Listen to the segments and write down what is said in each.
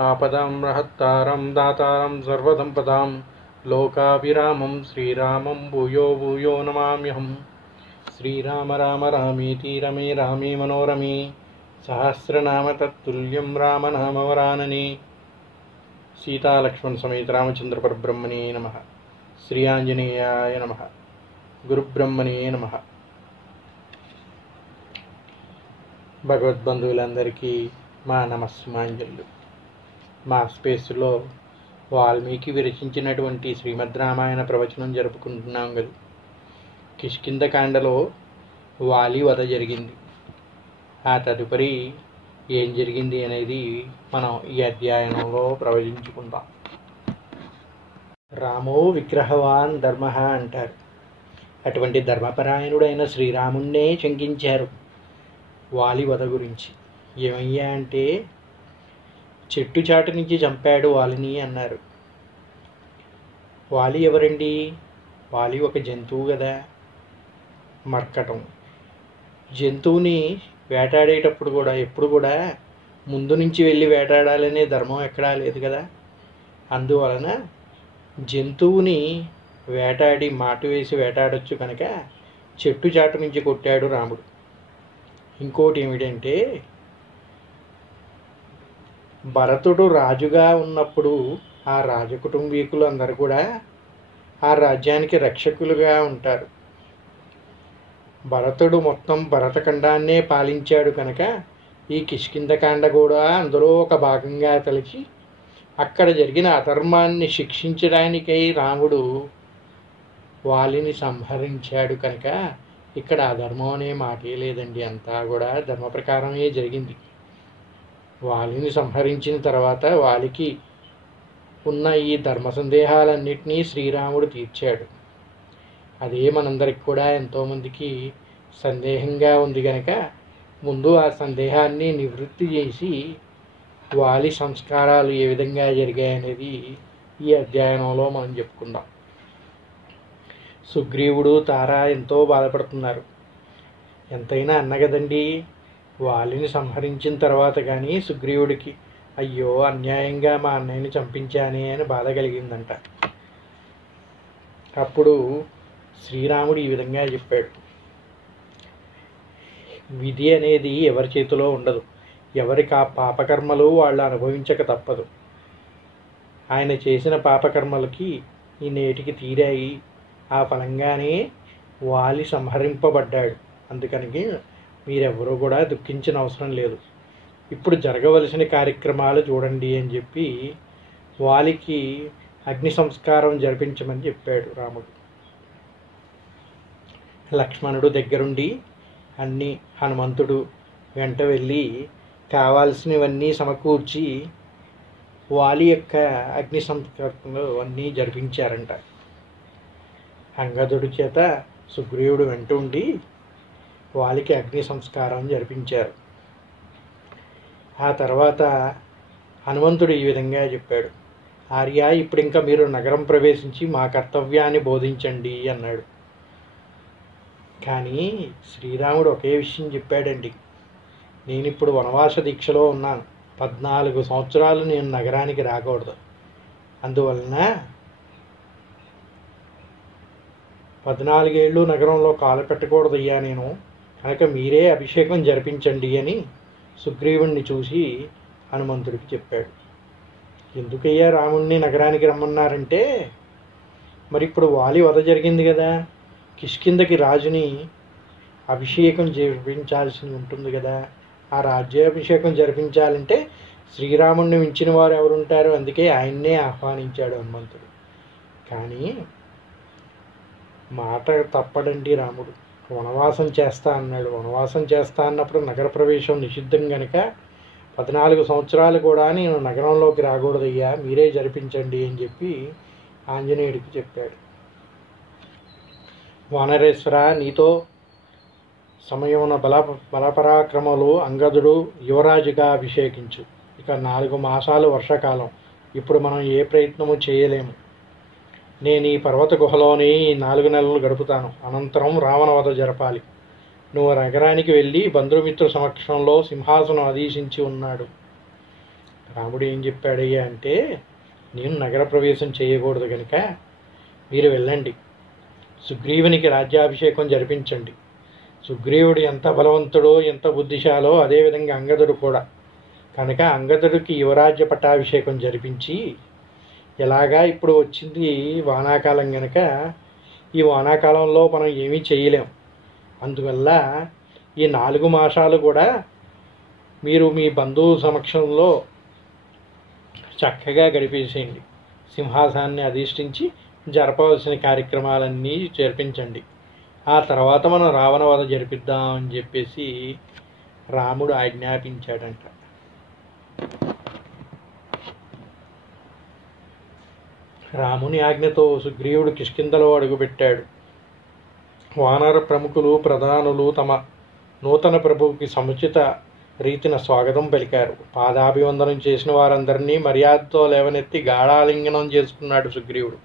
ఆపదాం రహత్తారం దాతారం సర్వసంపదాం లోకాభిరామం శ్రీరామం భూయో భూయో నమామ్యహం. శ్రీరామ రామ రామేతి రమే రామే మనోరమే సహస్రనామ తత్తుల్యం రామనామవరాననే. సీతాలక్ష్మణ సమేత రామచంద్ర పరబ్రహ్మణే నమః. శ్రీ ఆంజనేయాయ నమః. గురుబ్రహ్మణే నమః. భగవద్బంధువులందరికీ మా నమస్సుమాంజలు. మా స్పేస్లో వాల్మీకి విరచించినటువంటి శ్రీమద్ రామాయణ ప్రవచనం జరుపుకుంటున్నాం కదా. కిష్కింధకాండలో వాలి వధ జరిగింది. ఆ తదుపరి ఏం జరిగింది అనేది మనం ఈ అధ్యయనంలో ప్రవచించుకుందాం. రామో విగ్రహవాన్ ధర్మ అంటారు. అటువంటి ధర్మపరాయణుడైన శ్రీరాముణ్ణే శంకించారు వాలి వధ గురించి. ఏమయ్యా అంటే, చెట్టు చాటు నుంచి చంపాడు వాలిని అన్నారు. వాలి ఎవరండి? వాలి ఒక జంతువు కదా, మర్కటం. జంతువుని వేటాడేటప్పుడు కూడా ఎప్పుడు కూడా ముందు నుంచి వెళ్ళి వేటాడాలనే ధర్మం ఎక్కడా లేదు కదా. అందువలన జంతువుని వేటాడి మాటు వేసి వేటాడొచ్చు కనుక చెట్టు చాటు నుంచి కొట్టాడు రాముడు. ఇంకోటి ఏమిటంటే, భరతుడు రాజుగా ఉన్నప్పుడు ఆ రాజకుటుంబీకులు అందరూ కూడా ఆ రాజ్యానికి రక్షకులుగా ఉంటారు. భరతుడు మొత్తం భరతఖండాన్నే పాలించాడు కనుక ఈ కిష్కింధకాండ కూడా అందులో ఒక భాగంగా తలిచి అక్కడ జరిగిన అధర్మాన్ని శిక్షించడానికై రాముడు వాలిని సంహరించాడు కనుక ఇక్కడ అధర్మం అనే మాటే లేదండి. అంతా కూడా ధర్మ ప్రకారమే జరిగింది. వాలిని సంహరించిన తర్వాత వాలికి ఉన్న ఈ ధర్మ సందేహాలన్నింటినీ శ్రీరాముడు తీర్చాడు. అదే మనందరికి కూడా ఎంతోమందికి సందేహంగా ఉంది కనుక ముందు ఆ సందేహాన్ని నివృత్తి చేసి వాలి సంస్కారాలు ఏ విధంగా జరిగాయనేది ఈ అధ్యయనంలో మనం చెప్పుకుందాం. సుగ్రీవుడు తార ఎంతో బాధపడుతున్నారు. ఎంతైనా అన్న కదండి. వాలిని సంహరించిన తర్వాత కానీ సుగ్రీవుడికి అయ్యో అన్యాయంగా మా అన్నయ్యని చంపించానే అని బాధ కలిగిందంట. అప్పుడు శ్రీరాముడు ఈ విధంగా చెప్పాడు, విధి అనేది ఎవరి చేతిలో ఉండదు. ఎవరికి ఆ పాపకర్మలు వాళ్ళు అనుభవించక తప్పదు. ఆయన చేసిన పాపకర్మలకి ఈ నేటికి తీరాయి. ఆ ఫలంగానే వాలి సంహరింపబడ్డాడు. అందుకని మీరెవరూ కూడా దుఃఖించిన అవసరం లేదు. ఇప్పుడు జరగవలసిన కార్యక్రమాలు చూడండి అని చెప్పి వాలికి అగ్ని సంస్కారం జరిపించమని చెప్పాడు రాముడు. లక్ష్మణుడు దగ్గరుండి అన్నీ, హనుమంతుడు వెంట వెళ్ళి కావాల్సినవన్నీ సమకూర్చి వాలి యొక్క అగ్ని సంస్కారంలో అన్నీ జరిపించారంట. అంగదుడి చేత సుగ్రీవుడు వెంట ఉండి వాలికి అగ్ని సంస్కారం జరిపించారు. ఆ తర్వాత హనుమంతుడు ఈ విధంగా చెప్పాడు, ఆర్య ఇప్పుడు ఇంకా మీరు నగరం ప్రవేశించి మా కర్తవ్యాన్ని బోధించండి అన్నాడు. కానీ శ్రీరాముడు ఒకే విషయం చెప్పాడండి, నేను ఇప్పుడు వనవాస దీక్షలో ఉన్నాను. 14 సంవత్సరాలు నేను నగరానికి రాకూడదు. అందువలన 14 ఏళ్ళు నగరంలో కాలు పెట్టకూడదు అయ్యా నేను, కనుక మీరే అభిషేకం జరిపించండి అని సుగ్రీవుణ్ణి చూసి హనుమంతుడికి చెప్పాడు. ఎందుకయ్యా రాముణ్ణి నగరానికి రమ్మన్నారంటే, మరి ఇప్పుడు వాలి వధ జరిగింది కదా, కిష్కింధకి రాజుని అభిషేకం జరిపించాల్సి ఉంటుంది కదా. ఆ రాజ్యాభిషేకం జరిపించాలంటే శ్రీరాముణ్ణి మించిన వారు ఎవరుంటారు? అందుకే ఆయన్నే ఆహ్వానించాడు హనుమంతుడు. కానీ మాట తప్పడండి రాముడు. వనవాసం చేస్తా అన్నాడు. వనవాసం చేస్తా అన్నప్పుడు నగర ప్రవేశం నిషిద్ధం కనుక 14 సంవత్సరాలు కూడా నేను నగరంలోకి రాకూడదయ్యా, మీరే జరిపించండి అని చెప్పి ఆంజనేయుడికి చెప్పాడు. వానరేశ్వర, నీతో సమయమున బలపరాక్రమలు అంగదుడు యువరాజుగా అభిషేకించు. ఇక 4 మాసాలు వర్షాకాలం. ఇప్పుడు మనం ఏ ప్రయత్నము చేయలేము. నేను ఈ పర్వత గుహలోని 4 నెలలు గడుపుతాను. అనంతరం రావణవధ జరపాలి. నువ్వు నగరానికి వెళ్ళి బంధుమిత్ర సమక్షంలో సింహాసనం అధీశించి ఉన్నాడు రాముడు ఏం చెప్పాడయ్యా అంటే, నేను నగర ప్రవేశం చేయకూడదు కనుక మీరు వెళ్ళండి, సుగ్రీవునికి రాజ్యాభిషేకం జరిపించండి. సుగ్రీవుడు ఎంత బలవంతుడో ఎంత బుద్ధిశాలో అదేవిధంగా అంగదుడు కూడా. కనుక అంగదుడికి యువరాజ్య పట్టాభిషేకం జరిపించి, ఎలాగా ఇప్పుడు వచ్చింది వానాకాలం కనుక ఈ వానాకాలంలో మనం ఏమీ చేయలేం, అందువల్ల ఈ 4 మాసాలు కూడా మీరు మీ బంధువు సమక్షంలో చక్కగా గడిపేసేయండి. సింహాసనాన్ని అధిష్ఠించి జరపవలసిన కార్యక్రమాలన్నీ జరిపించండి. ఆ తర్వాత మనం రావణ వధ జరిపిద్దాం అని చెప్పేసి రాముడు ఆజ్ఞాపించాడంట. రాముని ఆజ్ఞతో సుగ్రీవుడు కిష్కింధలో అడుగుపెట్టాడు. వానర ప్రముఖులు ప్రధానులు తమ నూతన ప్రభువుకి సముచిత రీతిన స్వాగతం పలికారు. పాదాభివందనం చేసిన వారందరినీ మర్యాదతో లేవనెత్తి గాఢాలింగనం చేసుకున్నాడు సుగ్రీవుడు.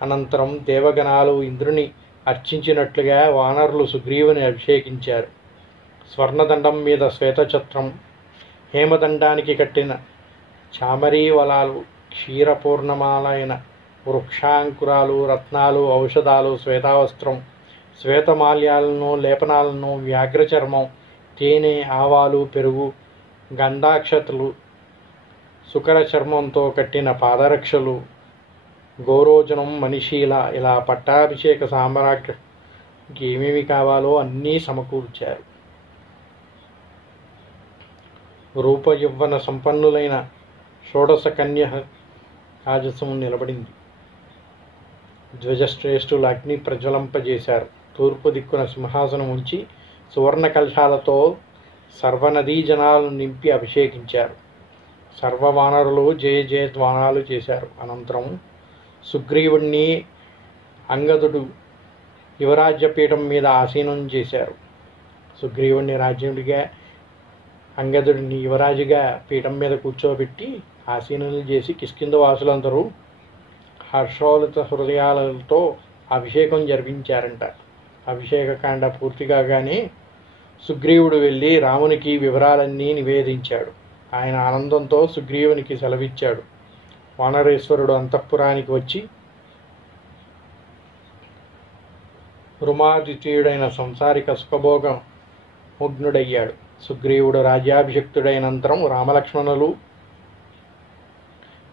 అనంతరం దేవగణాలు ఇంద్రుని అర్చించినట్లుగా వానరులు సుగ్రీవుని అభిషేకించారు. స్వర్ణదండం మీద శ్వేతఛత్రం, హేమదండానికి కట్టిన చామరీ వలాలు, క్షీరపూర్ణమాలైన వృక్షాంకురాలు, రత్నాలు, ఔషధాలు, శ్వేతావస్త్రం, శ్వేతమాల్యాలను, లేపనాలను, వ్యాఘ్రచర్మం, తేనె, ఆవాలు, పెరుగు, గంధాక్షతలు, సుకర చర్మంతో కట్టిన పాదరక్షలు, గోరోజనం, మణిశీల, ఇలా పట్టాభిషేక సామ్రాజ్యానికి ఏమేమి కావాలో అన్నీ సమకూర్చారు. రూపయౌవన సంపన్నులైన షోడశ కన్య రాజసం నిలబడింది. ధ్వజశ్రేష్ఠులు అగ్ని ప్రజ్వలింపజేశారు. తూర్పు దిక్కున సింహాసనం ఉంచి సువర్ణ కలశాలతో సర్వనదీ జనాలను నింపి అభిషేకించారు. సర్వవానరులు జయ జయధ్వానాలు చేశారు. అనంతరం సుగ్రీవుణ్ణి అంగదుడు యువరాజ్యపీఠం మీద ఆసీనం చేశారు. సుగ్రీవుణ్ణి రాజ్యుడిగా, అంగదుడిని యువరాజుగా పీఠం మీద కూర్చోబెట్టి ఆసీనులు చేసి కిష్కింధ వాసులందరూ హర్షోలిత హృదయాలతో అభిషేకం జరిపించారంట. అభిషేకకాండ పూర్తి కాగానే సుగ్రీవుడు వెళ్ళి రామునికి వివరాలన్నీ నివేదించాడు. ఆయన ఆనందంతో సుగ్రీవునికి సెలవిచ్చాడు. వానరేశ్వరుడు అంతఃపురానికి వచ్చి రుమాదిత్యుడైన సంసారిక సుఖభోగం ముగ్నుడయ్యాడు. సుగ్రీవుడు రాజ్యాభిషిక్తుడైనంతరం రామలక్ష్మణులు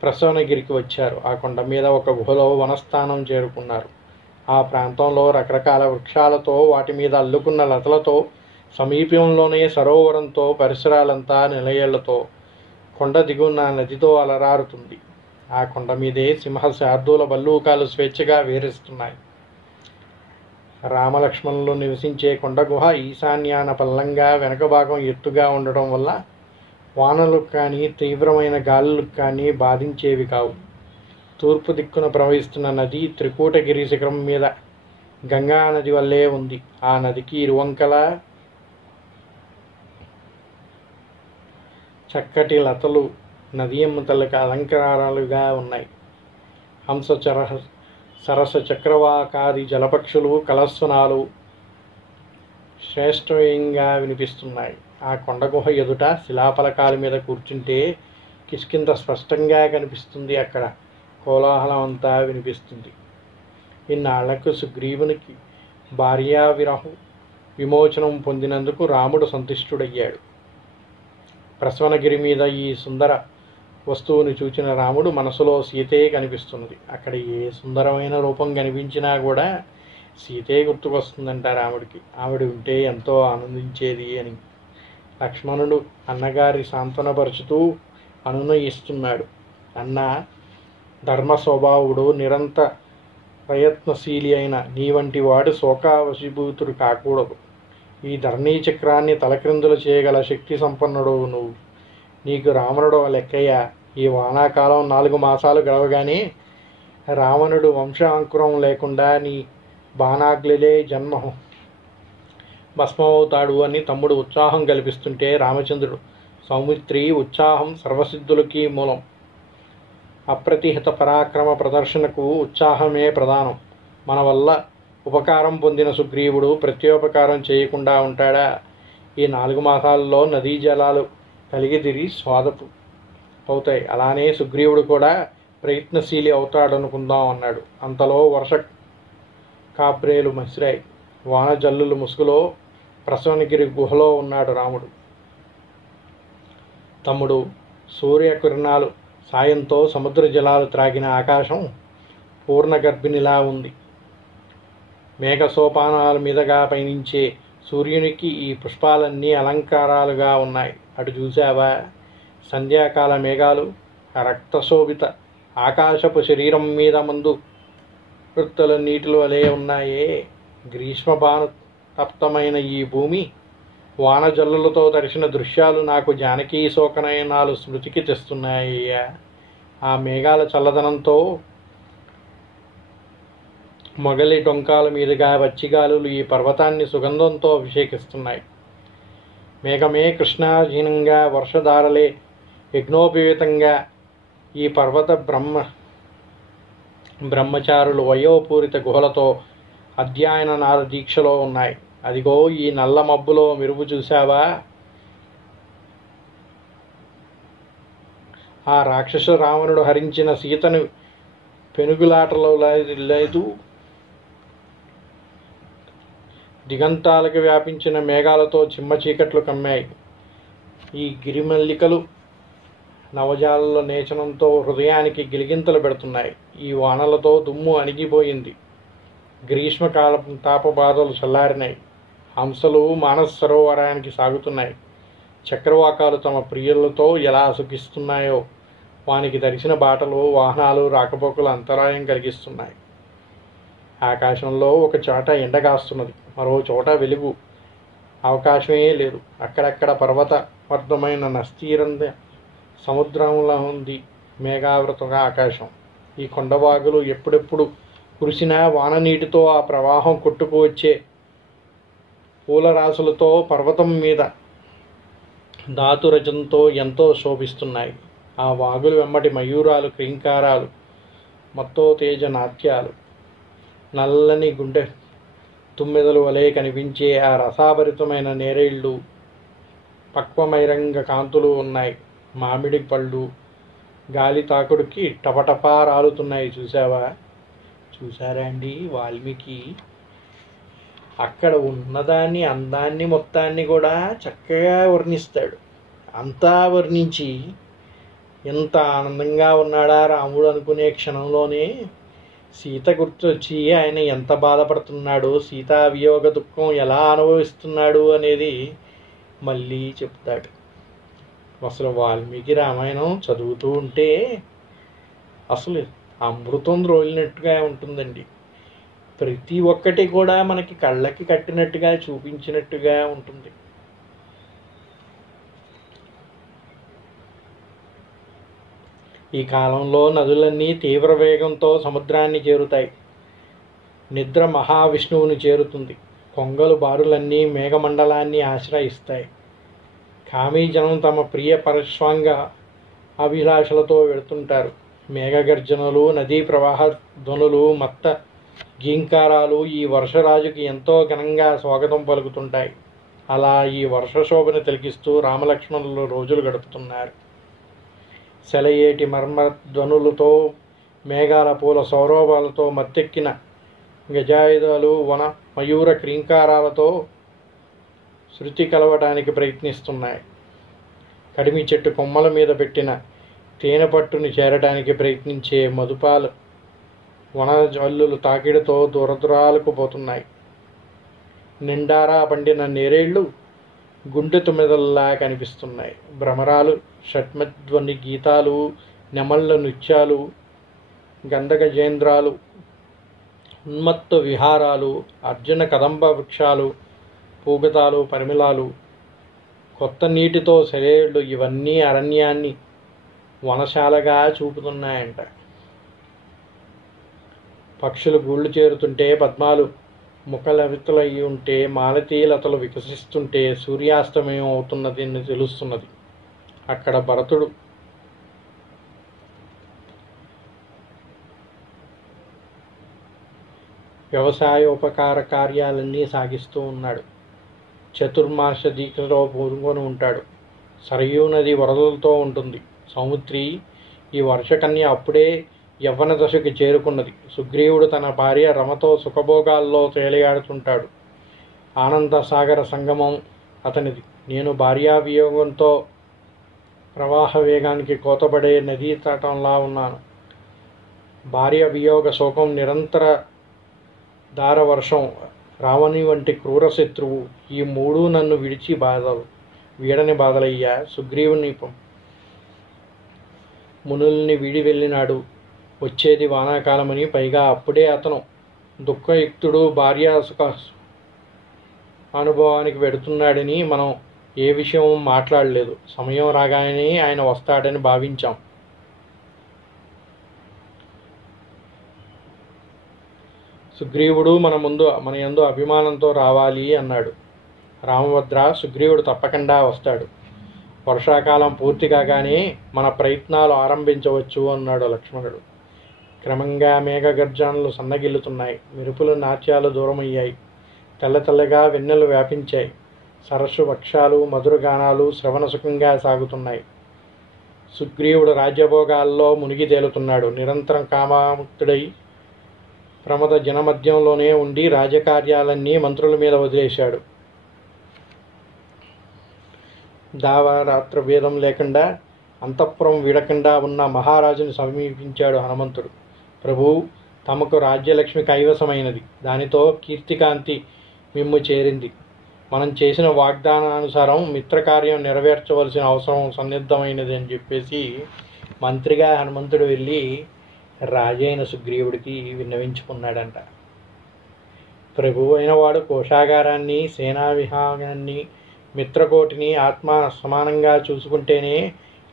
ప్రసవనగిరికి వచ్చారు. ఆ కొండ మీద ఒక గుహలో వనస్థానం చేరుకున్నారు. ఆ ప్రాంతంలో రకరకాల వృక్షాలతో, వాటి మీద అల్లుకున్న లతలతో, సమీపంలోనే సరోవరంతో, పరిసరాలంతా నిలయేళ్లతో, కొండ దిగున్న నదితో అలరారుతుంది. ఆ కొండ మీదే సింహ శార్దూల భల్లూకాలు స్వేచ్ఛగా విహరిస్తున్నాయి. రామలక్ష్మణులు నివసించే కొండ గుహ ఈశాన్యాన పల్లంగా, వెనక భాగం ఎత్తుగా ఉండడం వల్ల వానలకు కానీ తీవ్రమైన గాలులకు కానీ బాధించేవి కావు. తూర్పు దిక్కున ప్రవహిస్తున్న నది త్రికూటగిరి శిఖరం మీద గంగా నది వల్లే ఉంది. ఆ నదికి ఇరువంకల చక్కటి లతలు నది ఎమ్మతలకు అలంకారాలుగా ఉన్నాయి. హంసచర సరస చక్రవాకాది జలపక్షులు కలస్వనాలు శ్రేష్టంగా వినిపిస్తున్నాయి. ఆ కొండ గుహ ఎదుట శిలాఫలకాల మీద కూర్చుంటే కిష్కింధ స్పష్టంగా కనిపిస్తుంది. అక్కడ కోలాహలం అంతా వినిపిస్తుంది. ఇన్నాళ్లకు సుగ్రీవునికి భార్యావిరహం విమోచనం పొందినందుకు రాముడు సంతుష్టుడయ్యాడు. ప్రసవనగిరి మీద ఈ సుందర వస్తువుని చూచిన రాముడు మనసులో సీతే కనిపిస్తున్నది. అక్కడ ఏ సుందరమైన రూపం కనిపించినా కూడా సీతే గుర్తుకొస్తుందంట రాముడికి. ఆవిడ ఉంటే ఎంతో ఆనందించేది అని లక్ష్మణుడు అన్నగారి సాంత్వనపరుచుతూ అనునయిస్తున్నాడు. అన్న, ధర్మ స్వభావుడు, నిరంతర ప్రయత్నశీలి అయిన నీ వంటి వాడు శోకావశీభూతుడు కాకూడదు. ఈ ధరణీ చక్రాన్ని తలక్రిందులు చేయగల శక్తి సంపన్నుడు నువ్వు. నీకు రావణుడు లెక్కయ్యా. ఈ వానాకాలం 4 మాసాలు గడవగానే రావణుడు వంశాంకురం లేకుండా నీ బాణాగ్లిలే జన్మ భస్మమవుతాడు అని తమ్ముడు ఉత్సాహం కల్పిస్తుంటే రామచంద్రుడు, సౌమిత్రి, ఉత్సాహం సర్వసిద్ధులకి మూలం. అప్రతిహత పరాక్రమ ప్రదర్శనకు ఉత్సాహమే ప్రధానం. మన వల్ల ఉపకారం పొందిన సుగ్రీవుడు ప్రత్యోపకారం చేయకుండా ఉంటాడా? ఈ 4 మాసాల్లో నదీ జలాలు కలిగి తిరిగి అవుతాయి. అలానే సుగ్రీవుడు కూడా ప్రయత్నశీలి అవుతాడనుకుందాం అన్నాడు. అంతలో వర్ష కాబ్రేలు మసిరాయి. వాన జల్లులు ముసుగులో ప్రసవనగిరి గుహలో ఉన్నాడు రాముడు. తమ్ముడు, సూర్యకిరణాలు సాయంతో సముద్ర జలాలు త్రాగిన ఆకాశం పూర్ణ గర్భిణిలా ఉంది. మేఘ సోపానాల మీదుగా పయనించే సూర్యునికి ఈ పుష్పాలన్నీ అలంకారాలుగా ఉన్నాయి. అటు చూసావా? సంధ్యాకాల మేఘాలు రక్తశోభిత ఆకాశపు శరీరం మీద మందు వృత్తుల నీటిలో వలె ఉన్నాయే. గ్రీష్మబాను తప్తమైన ఈ భూమి వానజల్లులతో తడిసిన దృశ్యాలు నాకు జానకీ శోకనయనాలు స్మృతికి తెస్తున్నాయ్యా. ఆ మేఘాల చల్లదనంతో మొగలి డొంకాల మీదుగా వచ్చిగాలులు ఈ పర్వతాన్ని సుగంధంతో అభిషేకిస్తున్నాయి. మేఘమే కృష్ణాధీనంగా, వర్షధారలే యజ్ఞోపవీతంగా ఈ పర్వత బ్రహ్మచారులు వయోపూరిత గుహలతో అధ్యయన నాద దీక్షలో ఉన్నాయి. అదిగో ఈ నల్ల మబ్బులో మెరుపు చూశావా? ఆ రాక్షస రావణుడు హరించిన సీతను పెనుగులాటలో లేదు. దిగంతాలకు వ్యాపించిన మేఘాలతో చిమ్మ చీకట్లు కమ్మాయి. ఈ గిరిమల్లికలు నవజాల నేచనంతో హృదయానికి గిలిగింతలు పెడుతున్నాయి. ఈ వానలతో దుమ్ము అణిగిపోయింది. గ్రీష్మకాల తాపబాధలు చల్లారినాయి. హంసలు మానస సరోవరానికి సాగుతున్నాయి. చక్రవాకాలు తమ ప్రియులతో ఎలా సుఖిస్తున్నాయో వానికి తడిసిన బాటలు, వాహనాలు రాకపోకలు అంతరాయం కలిగిస్తున్నాయి. ఆకాశంలో ఒక చోట ఎండగాస్తున్నది, మరో చోట వెలుగు అవకాశమే లేదు. అక్కడక్కడ పర్వత వర్ధమైన నస్తీరంద సముద్రంలో ఉంది మేఘావృతగా ఆకాశం. ఈ కొండవాగులు ఎప్పుడెప్పుడు కురిసినా వాన నీటితో ఆ ప్రవాహం కొట్టుకు వచ్చే పూలరాశులతో పర్వతం మీద ధాతురజంతో ఎంతో శోభిస్తున్నాయి. ఆ వాగులు వెంబడి మయూరాలు, క్రీంకారాలు, మత్తోతేజ నాట్యాలు, నల్లని గుండె తుమ్మెదలు వలె కనిపించే ఆ రసాభరితమైన నేరేళ్ళు, పక్వమైరంగ కాంతులు ఉన్నాయి. మామిడి పళ్ళు గాలి తాకుడికి టపటపా రాలుతున్నాయి. చూసావా? చూసారా అండి? వాల్మీకి అక్కడ ఉన్నదాన్ని, అందాన్ని మొత్తాన్ని కూడా చక్కగా వర్ణిస్తాడు. అంతా వర్ణించి ఎంత ఆనందంగా ఉన్నాడా రాముడు అనుకునే క్షణంలోనే సీత గుర్తొచ్చి ఆయన ఎంత బాధపడుతున్నాడో, సీతా వియోగ దుఃఖం ఎలా అనుభవిస్తున్నాడు అనేది మళ్ళీ చెప్తాడు. అసలు వాల్మీకి రామాయణం చదువుతూ ఉంటే అసలు అమృతం రోలినట్టుగా ఉంటుందండి. ప్రతి ఒక్కటి కూడా మనకి కళ్ళకి కట్టినట్టుగా చూపించినట్టుగా ఉంటుంది. ఈ కాలంలో నదులన్నీ తీవ్ర వేగంతో సముద్రాన్ని చేరుతాయి. నిద్ర మహావిష్ణువుని చేరుతుంది. కొంగలు బారులన్నీ మేఘమండలాన్ని ఆశ్రయిస్తాయి. కామీజనం తమ ప్రియ పరశ్వాంగ అభిలాషలతో వెళుతుంటారు. మేఘగర్జనలు, నదీ ప్రవాహ ధ్వనులు, మత్త గీంకారాలు ఈ వర్షరాజుకి ఎంతో ఘనంగా స్వాగతం పలుకుతుంటాయి. అలా ఈ వర్షశోభను తిలకిస్తూ రామలక్ష్మణులు రోజులు గడుపుతున్నారు. సెలయేటి మర్మధ్వనులతో, మేఘాల పూల సౌరభాలతో మత్తెక్కిన గజాయుధాలు, వన మయూర క్రీంకారాలతో శృతి కలవటానికి ప్రయత్నిస్తున్నాయి. కడిమి చెట్టు కొమ్మల మీద పెట్టిన తేనె పట్టుని చేరటానికి ప్రయత్నించే మధుపాలు వన జల్లులు తాకిడితో దూరదూరాలకు పోతున్నాయి. నిండారా పండిన నేరేళ్లు గుండె తుమ్మెదల్లా కనిపిస్తున్నాయి. భ్రమరాలు, షట్మధ్వని గీతాలు, నెమళ్ళ నృత్యాలు, గంధగజేంద్రాలు, ఉన్మత్త విహారాలు, అర్జున కదంబ వృక్షాలు, పూగతాలు, పరిమళాలు, కొత్త నీటితో సెలయేళ్ళు ఇవన్నీ అరణ్యాన్ని వనశాలగా చూపుతున్నాయంట. పక్షులు గూళ్ళు చేరుతుంటే, పద్మాలు ముఖలవితులయ్యి ఉంటే, మాలతీలతలు వికసిస్తుంటే సూర్యాస్తమయం అవుతున్నది అని తెలుస్తున్నది. అక్కడ భరతుడు వ్యవసాయోపకార కార్యాలన్నీ సాగిస్తూ ఉన్నాడు. చతుర్మాస దీక్షలో పూనుకొని ఉంటాడు. సరయూ నది వరదలతో ఉంటుంది. సౌమిత్రి, ఈ వర్షకన్య అప్పుడే యవ్వన దశకి చేరుకున్నది. సుగ్రీవుడు తన భార్య రమతో సుఖభోగాల్లో తేలియాడుతుంటాడు. ఆనంద సాగర సంగమం అతనిది. నేను భార్యావియోగంతో ప్రవాహ వేగానికి కోతబడే నదీ తటంలా ఉన్నాను. భార్య వియోగ శోకం, నిరంతర దారవర్షం, రావణి వంటి క్రూర శత్రువు, ఈ మూడు నన్ను వీడని బాధలయ్యా. సుగ్రీవుని మునుల్ని వీడి వెళ్ళినాడు. వచ్చేది వానాకాలమని, పైగా అప్పుడే అతను దుఃఖయుక్తుడు భార్య సుఖ అనుభవానికి వెడుతున్నాడని మనం ఏ విషయం మాట్లాడలేదు. సమయం రాగానే ఆయన వస్తాడని భావించాం. సుగ్రీవుడు మన యందు అభిమానంతో రావాలి అన్నాడు. రామభద్ర, సుగ్రీవుడు తప్పకుండా వస్తాడు. వర్షాకాలం పూర్తి కాగానే మన ప్రయత్నాలు ఆరంభించవచ్చు అన్నాడు లక్ష్మణుడు. క్రమంగా మేఘగర్జనలు సన్నగిల్లుతున్నాయి. మెరుపుల నాట్యాలు దూరమయ్యాయి. తెల్లగా వెన్నెలు వ్యాపించాయి. సరస్సు వృక్షాలు మధుర గానాలు శ్రవణ సుఖంగా సాగుతున్నాయి. సుగ్రీవుడు రాజ్యభోగాల్లో మునిగి తేలుతున్నాడు. నిరంతరం కామాముక్తుడై ప్రమద జనమధ్యంలోనే ఉండి రాజకార్యాలన్నీ మంత్రుల మీద వదిలేశాడు. దావారాత్ర భేదం లేకుండా అంతఃపురం వీడకుండా ఉన్న మహారాజుని సమీపించాడు హనుమంతుడు. ప్రభు, తమకు రాజ్యలక్ష్మి కైవసమైనది. దానితో కీర్తికాంతి మిమ్ము చేరింది. మనం చేసిన వాగ్దానానుసారం మిత్రకార్యం నెరవేర్చవలసిన అవసరం సన్నిద్ధమైనది అని చెప్పేసి మంత్రిగా హనుమంతుడు వెళ్ళి రాజైన సుగ్రీవుడికి విన్నవించుకున్నాడంట. ప్రభువు అయిన వాడు కోశాగారాన్ని, సేనా విహాగాన్ని, మిత్రకోటిని ఆత్మ సమానంగా చూసుకుంటేనే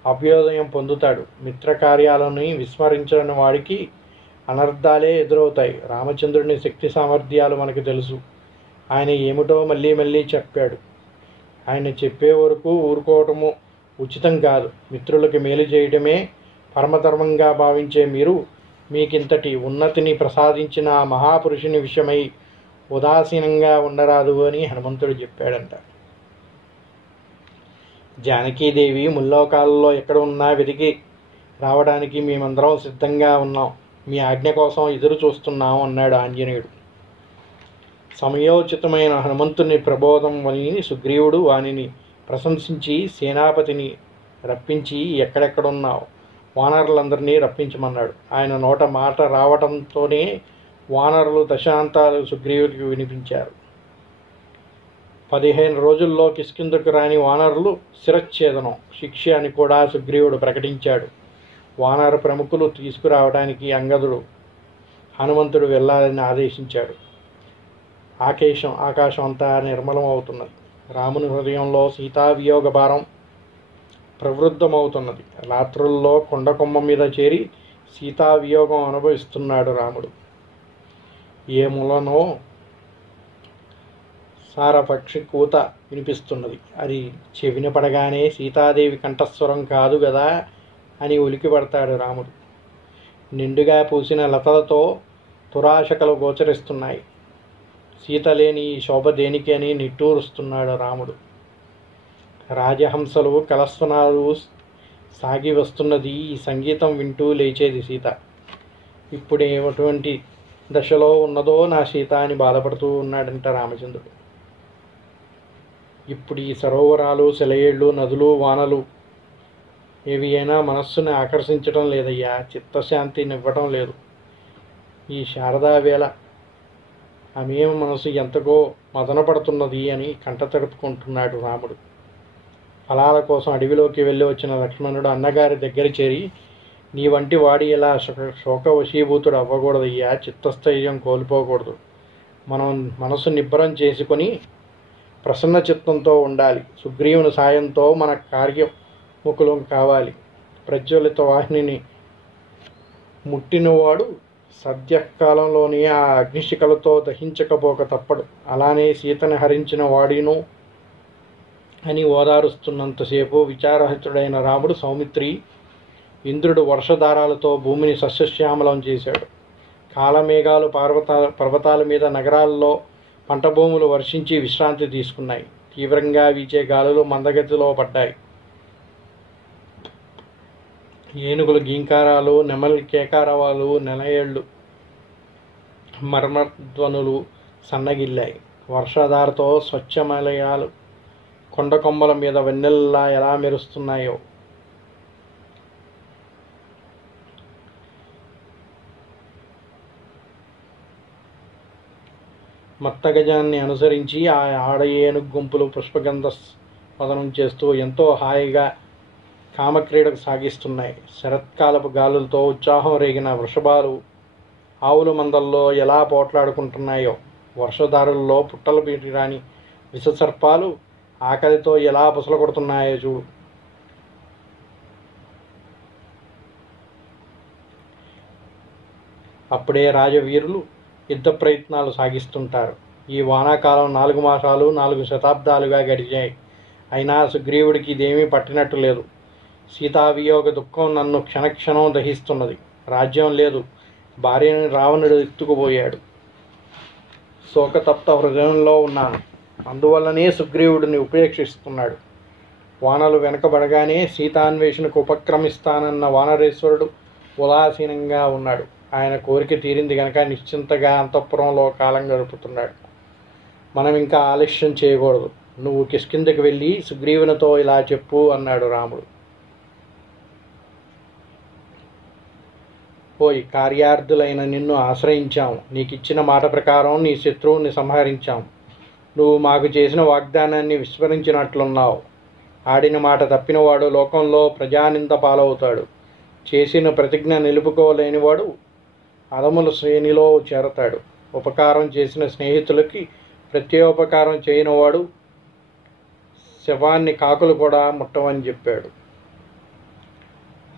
అభ్యోదయం పొందుతాడు. మిత్రకార్యాలను విస్మరించని వాడికి అనర్థాలే ఎదురవుతాయి. రామచంద్రుని శక్తి సామర్థ్యాలు మనకు తెలుసు. ఆయన ఏమిటో మళ్ళీ చెప్పాడు. ఆయన చెప్పే వరకు ఊరుకోవటము ఉచితం కాదు. మిత్రులకి మేలు చేయడమే పరమధర్మంగా భావించే మీరు మీకింతటి ఉన్నతిని ప్రసాదించిన ఆ మహాపురుషుని విషయమై ఉదాసీనంగా ఉండరాదు అని హనుమంతుడు చెప్పాడంట. జానకీదేవి ముల్లోకాలలో ఎక్కడ ఉన్నా వెతికి రావడానికి మేమందరం సిద్ధంగా ఉన్నాం. మీ ఆజ్ఞ కోసం ఎదురు చూస్తున్నాం అన్నాడు ఆంజనేయుడు. సమయోచితమైన హనుమంతుని ప్రబోధం వలని సుగ్రీవుడు వానిని ప్రశంసించి సేనాపతిని రప్పించి ఎక్కడెక్కడున్నావు వానరులందరినీ రప్పించమన్నాడు. ఆయన నోట మాట రావడంతోనే వానరులు దశాంతాలు సుగ్రీవుడికి వినిపించారు. 15 రోజుల్లో కిష్కింధకు రాని వానరులు శిరచ్ఛేదనం శిక్ష అని కూడా సుగ్రీవుడు ప్రకటించాడు. వానర ప్రముఖులు తీసుకురావడానికి అంగదుడు హనుమంతుడు వెళ్ళాలని ఆదేశించాడు. ఆకాశం అంతా నిర్మలం అవుతున్నది. రాముని హృదయంలో సీతావియోగ భారం ప్రవృద్ధమవుతున్నది. రాత్రుల్లో కొండకొమ్మ మీద చేరి సీతావియోగం అనుభవిస్తున్నాడు రాముడు. ఏ మూలనో సారపక్షి కూత వినిపిస్తున్నది. అది చెవిన పడగానే సీతాదేవి కంఠస్వరం కాదు కదా అని ఉలికి పడతాడు రాముడు. నిండుగా పూసిన లతలతో తురాశకలు గోచరిస్తున్నాయి. సీత లేని ఈ శోభ దేనికి అని నిట్టూరుస్తున్నాడు రాముడు. రాజహంసలు కలస్వనాలు సాగి వస్తున్నది. ఈ సంగీతం వింటూ లేచేది సీత. ఇప్పుడు ఎటువంటి దశలో ఉన్నదో నా సీత అని బాధపడుతూ ఉన్నాడంట రామచంద్రుడు. ఇప్పుడు ఈ సరోవరాలు, సెలయేళ్ళు, నదులు, వానలు ఏవి అయినా మనస్సుని ఆకర్షించడం లేదయ్యా. చిత్తశాంతినివ్వటం లేదు. ఈ శారదా వేళ ఆమె మనసు ఎంతగో మదనపడుతున్నది అని కంట తడుపుకుంటున్నాడు రాముడు. ఫలాల కోసం అడవిలోకి వెళ్ళి వచ్చిన లక్ష్మణుడు అన్నగారి దగ్గర చేరి, నీ వంటి వాడి ఇలా శోకవశీభూతుడు అవ్వకూడదయ్యా. చిత్తస్థైర్యం కోల్పోకూడదు. మనం మనసు నిబ్బరం చేసుకొని ప్రసన్న చిత్తంతో ఉండాలి. సుగ్రీవుని సాయంతో మన కార్యముఖులం కావాలి. ప్రజ్వలిత వాహినిని ముట్టినవాడు సద్యకాలంలోని ఆ అగ్నిశిఖలతో దహించకపోక తప్పడు. అలానే సీతని హరించిన వాడిను అని ఓదారుస్తున్నంతసేపు విచారహితుడైన రాముడు, సౌమిత్రి, ఇంద్రుడు వర్షధారాలతో భూమిని సస్యశ్యామలం చేశాడు. కాలమేఘాలు పర్వతాల మీద, నగరాల్లో పంట భూములు వర్షించి విశ్రాంతి తీసుకున్నాయి. తీవ్రంగా వీచే గాలులు మందగతిలో పడ్డాయి. ఏనుగుల గీంకారాలు, నెమలి కేకారవాలు, నెలయేళ్ళు మర్మధ్వనులు సన్నగిల్లాయి. వర్షధారతో స్వచ్ఛమలయాలు కొండ కొమ్మల మీద వెన్నెల్లా ఎలా మెరుస్తున్నాయో. మత్తగజాన్ని అనుసరించి ఆ ఆడ ఏనుగు గుంపులు పుష్పగంధ పతనం చేస్తూ ఎంతో హాయిగా కామక్రీడకు సాగిస్తున్నాయి. శరత్కాలపు గాలులతో ఉత్సాహం రేగిన వృషభాలు ఆవుల మందల్లో ఎలా పోట్లాడుకుంటున్నాయో. వర్షధారుల్లో పుట్టలు పీటి రాని విషసర్పాలు ఆకలితో ఎలా బుసలు కొడుతున్నాయో చూడు. అప్పుడే రాజవీరులు యుద్ధ ప్రయత్నాలు సాగిస్తుంటారు. ఈ వానాకాలం 4 మాసాలు 4 శతాబ్దాలుగా గడిచాయి. అయినా సుగ్రీవుడికి ఇదేమీ పట్టినట్టు లేదు. సీతావియోగ దుఃఖం నన్ను క్షణక్షణం దహిస్తున్నది. రాజ్యం లేదు, భార్యని రావణుడు ఎత్తుకుపోయాడు. శోకతప్త హృదయంలో ఉన్నాను. అందువల్లనే సుగ్రీవుడిని ఉపేక్షిస్తున్నాడు. వానలు వెనకబడగానే సీతాన్వేషణకు ఉపక్రమిస్తానన్న వానరేశ్వరుడు ఉదాసీనంగా ఉన్నాడు. ఆయన కోరిక తీరింది గనక నిశ్చింతగా అంతఃపురంలో కాలం గడుపుతున్నాడు. మనం ఇంకా ఆలస్యం చేయకూడదు. నువ్వు కిష్కింధకి వెళ్ళి సుగ్రీవునితో ఇలా చెప్పు అన్నాడు రాముడు. పోయి కార్యార్థులైన నిన్ను ఆశ్రయించాము. నీకిచ్చిన మాట ప్రకారం నీ శత్రువుని సంహరించాము. నువ్వు మాకు చేసిన వాగ్దానాన్ని విస్మరించినట్లున్నావు. ఆడిన మాట తప్పినవాడు లోకంలో ప్రజానింద పాలవుతాడు. చేసిన ప్రతిజ్ఞ నిలుపుకోలేనివాడు అదముల శ్రేణిలో చేరతాడు. ఉపకారం చేసిన స్నేహితులకి ప్రత్యోపకారం చేయనివాడు శవాన్ని కాకులు కూడా ముట్టవని చెప్పాడు.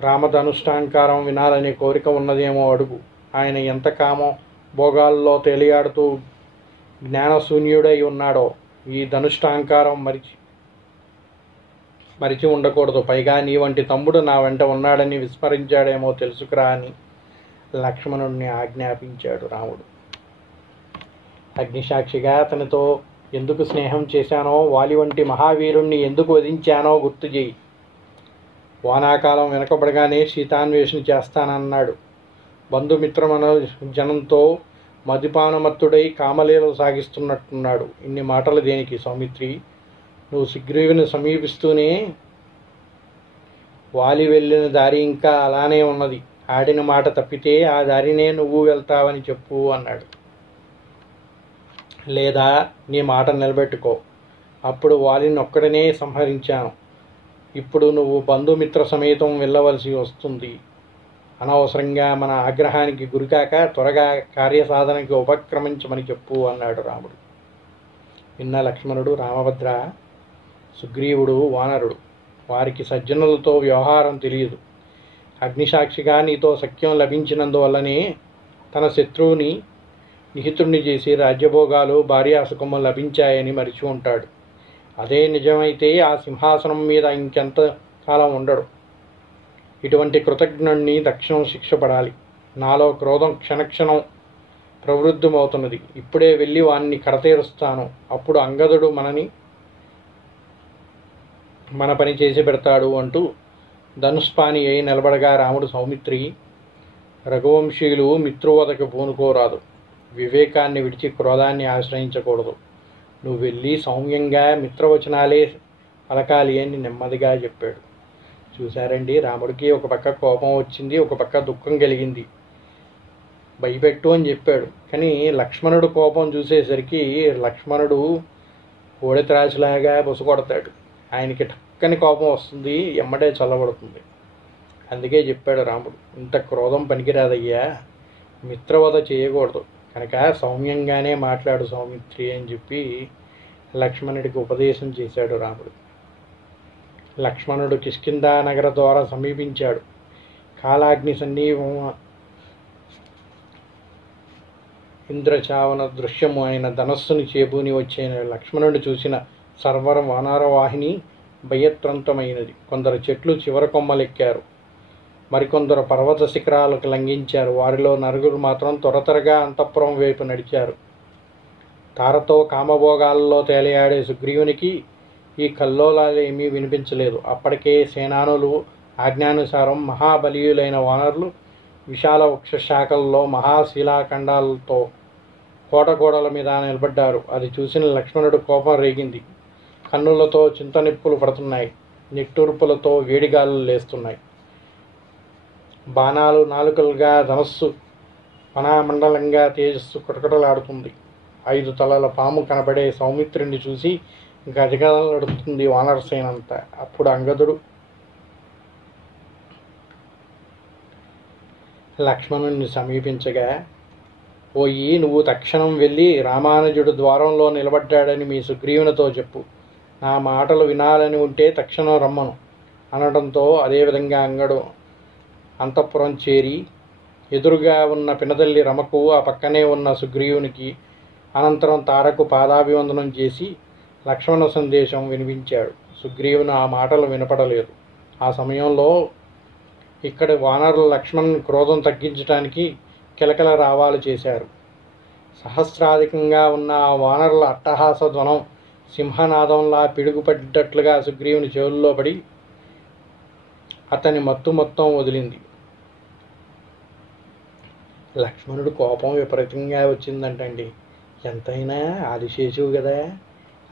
రామధనుష్టాంకారం వినాలనే కోరిక ఉన్నదేమో అడుగు. ఆయన ఎంత కామో భోగాల్లో తేలియాడుతూ జ్ఞానశూన్యుడై ఉన్నాడో. ఈ ధనుష్టాంకారం మరిచి ఉండకూడదు. పైగా నీ వంటి తమ్ముడు నా వెంట ఉన్నాడని విస్మరించాడేమో తెలుసుకురా అని లక్ష్మణుడిని ఆజ్ఞాపించాడు రాముడు. అగ్నిసాక్షిగా అతనితో ఎందుకు స్నేహం చేశానో, వాలి వంటి మహావీరుణ్ణి ఎందుకు వధించానో గుర్తు చేయి. వానాకాలం వెనకబడగానే సీతాన్వేషణ చేస్తానన్నాడు. బంధుమిత్రమన జనంతో మద్యపానమత్తుడై కామలీలలు సాగిస్తున్నట్టున్నాడు. ఇన్ని మాటలు దేనికి సౌమిత్రి? నువ్వు సుగ్రీవుని సమీపిస్తూనే వాలి వెళ్ళిన దారి ఇంకా అలానే ఉన్నది. ఆడిన మాట తప్పితే ఆ దారినే నువ్వు వెళ్తావని చెప్పు అన్నాడు. లేదా నీ మాట నిలబెట్టుకో. అప్పుడు వాలిని ఒక్కడనే సంహరించాను. ఇప్పుడు నువ్వు బంధుమిత్ర సమేతం వెళ్ళవలసి వస్తుంది. అనవసరంగా మన ఆగ్రహానికి గురికాక త్వరగా కార్యసాధనకి ఉపక్రమించమని చెప్పు అన్నాడు రాముడు. విన్న లక్ష్మణుడు, రామభద్ర, సుగ్రీవుడు వానరుడు. వారికి సజ్జనులతో వ్యవహారం తెలియదు. అగ్నిసాక్షిగా నీతో సఖ్యం లభించినందువల్లనే తన శత్రువుని నిహితుణ్ణి చేసి రాజ్యభోగాలు భార్యాసుఖము లభించాయని మరిచి ఉంటాడు. అదే నిజమైతే ఆ సింహాసనం మీద ఇంకెంత కాలం ఉండడు. ఇటువంటి కృతజ్ఞుణ్ణి తక్షణం శిక్ష పడాలి. నాలో క్రోధం క్షణక్షణం ప్రవృద్ధమవుతున్నది. ఇప్పుడే వెళ్ళి వాణ్ణి కడతేరుస్తాను. అప్పుడు అంగదుడు మన పని చేసి పెడతాడు అంటూ ధనుష్పాని అయి నిలబడగా రాముడు, సౌమిత్రి, రఘువంశీయులు మిత్రువదకు పూనుకోరాదు. వివేకాన్ని విడిచి క్రోధాన్ని ఆశ్రయించకూడదు. నువ్వు వెళ్ళి సౌమ్యంగా మిత్రవచనాలే పలకాలి అని నెమ్మదిగా చెప్పాడు. చూశారండి, రాముడికి ఒక పక్క కోపం వచ్చింది, ఒక పక్క దుఃఖం కలిగింది. భయపెట్టు అని చెప్పాడు. కానీ లక్ష్మణుడు కోపం చూసేసరికి లక్ష్మణుడు కోడిత్రాసులాగా బుసకొడతాడు. ఆయనకి టక్కని కోపం వస్తుంది, ఎమ్మటే చల్లబడుతుంది. అందుకే చెప్పాడు రాముడు, ఇంత క్రోధం పనికిరాదయ్యా, మిత్రవధ చేయకూడదు కనుక సౌమ్యంగానే మాట్లాడు సౌమిత్రి అని చెప్పి లక్ష్మణుడికి ఉపదేశం చేశాడు రాముడు. లక్ష్మణుడు కిష్కింధ నగర ద్వారా సమీపించాడు. కాలాగ్ని సన్నివం ఇంద్రచావన దృశ్యము అయిన ధనస్సుని చేబూని వచ్చే లక్ష్మణుడు చూసిన సర్వర వానరవాహిని భయత్రంతమైనది. కొందరు చెట్లు చివర కొమ్మలెక్కారు, మరికొందరు పర్వత శిఖరాలకు లంఘించారు. వారిలో నలుగురు మాత్రం త్వరగా అంతఃపురం వైపు నడిచారు. తారతో కామభోగాల్లో తేలియాడే సుగ్రీవునికి ఈ కల్లోలాలు ఏమీ వినిపించలేదు. అప్పటికే సేనానులు ఆజ్ఞానుసారం మహాబలీయులైన వానరులు విశాల వృక్ష శాఖల్లో మహాశిలాఖండాలతో కోటగోడల మీద నిలబడ్డారు. అది చూసిన లక్ష్మణుడు కోపం రేగింది. కన్నులతో చింతనిప్పులు పడుతున్నాయి. నిట్టూర్పులతో వేడిగాలు లేస్తున్నాయి. బాణాలు నాలుకలుగా, ధనస్సు పనామండలంగా తేజస్సు కుటకుటలాడుతుంది. 5 తలల పాము కనబడే సౌమిత్రుని చూసి గజగజలాడుతుంది వానరసేనంతా. అప్పుడు అంగదుడు లక్ష్మణుణ్ణి సమీపించగా, పోయి నువ్వు తక్షణం వెళ్ళి రామానుజుడు ద్వారంలో నిలబడ్డాడని మీ సుగ్రీవునితో చెప్పు. నా మాటలు వినాలని ఉంటే తక్షణం రమ్మను అనడంతో అదేవిధంగా అంగడు అంతఃపురం చేరి ఎదురుగా ఉన్న పినతల్లి రమకు, ఆ పక్కనే ఉన్న సుగ్రీవునికి, అనంతరం తారకు పాదాభివందనం చేసి లక్ష్మణ సందేశం వినిపించాడు. సుగ్రీవుని ఆ మాటలు వినపడలేదు. ఆ సమయంలో ఇక్కడి వానరులు లక్ష్మణ్ క్రోధం తగ్గించడానికి కిలకిల రావాలు చేశారు. సహస్రాధికంగా ఉన్న ఆ వానరుల అట్టహాస ధ్వనం సింహనాదంలా పిడుగుపడ్డట్లుగా సుగ్రీవుని చెవుల్లో పడి అతని మత్తు మొత్తం వదిలింది. లక్ష్మణుడు కోపం విపరీతంగా వచ్చిందంటండి. ఎంతైనా ఆదిశేషువు కదా,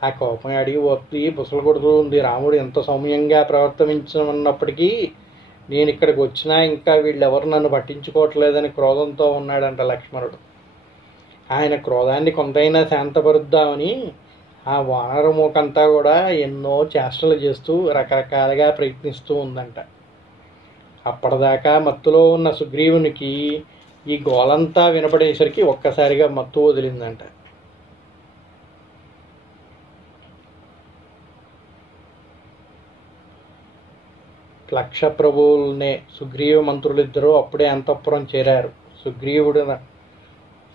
ఆ కోపం అడిగి వత్తి బుసలు కొడుతూ ఉంది. రాముడు ఎంత సౌమ్యంగా ప్రవర్తించమన్నప్పటికీ నేను ఇక్కడికి వచ్చినా ఇంకా వీళ్ళెవరు నన్ను పట్టించుకోవట్లేదని క్రోధంతో ఉన్నాడంట లక్ష్మణుడు. ఆయన క్రోధాన్ని కొంతైనా శాంతపరుద్దామని ఆ వానరమూకంతా కూడా ఎన్నో చేష్టలు చేస్తూ రకరకాలుగా ప్రయత్నిస్తూ ఉందంట. అప్పటిదాకా మత్తులో ఉన్న సుగ్రీవునికి ఈ గోలంతా వినపడేసరికి ఒక్కసారిగా మత్తు వదిలిందంట. లక్ష ప్రభువులనే సుగ్రీవ మంత్రులిద్దరూ అప్పుడే అంతఃపురం చేరారు. సుగ్రీవుడు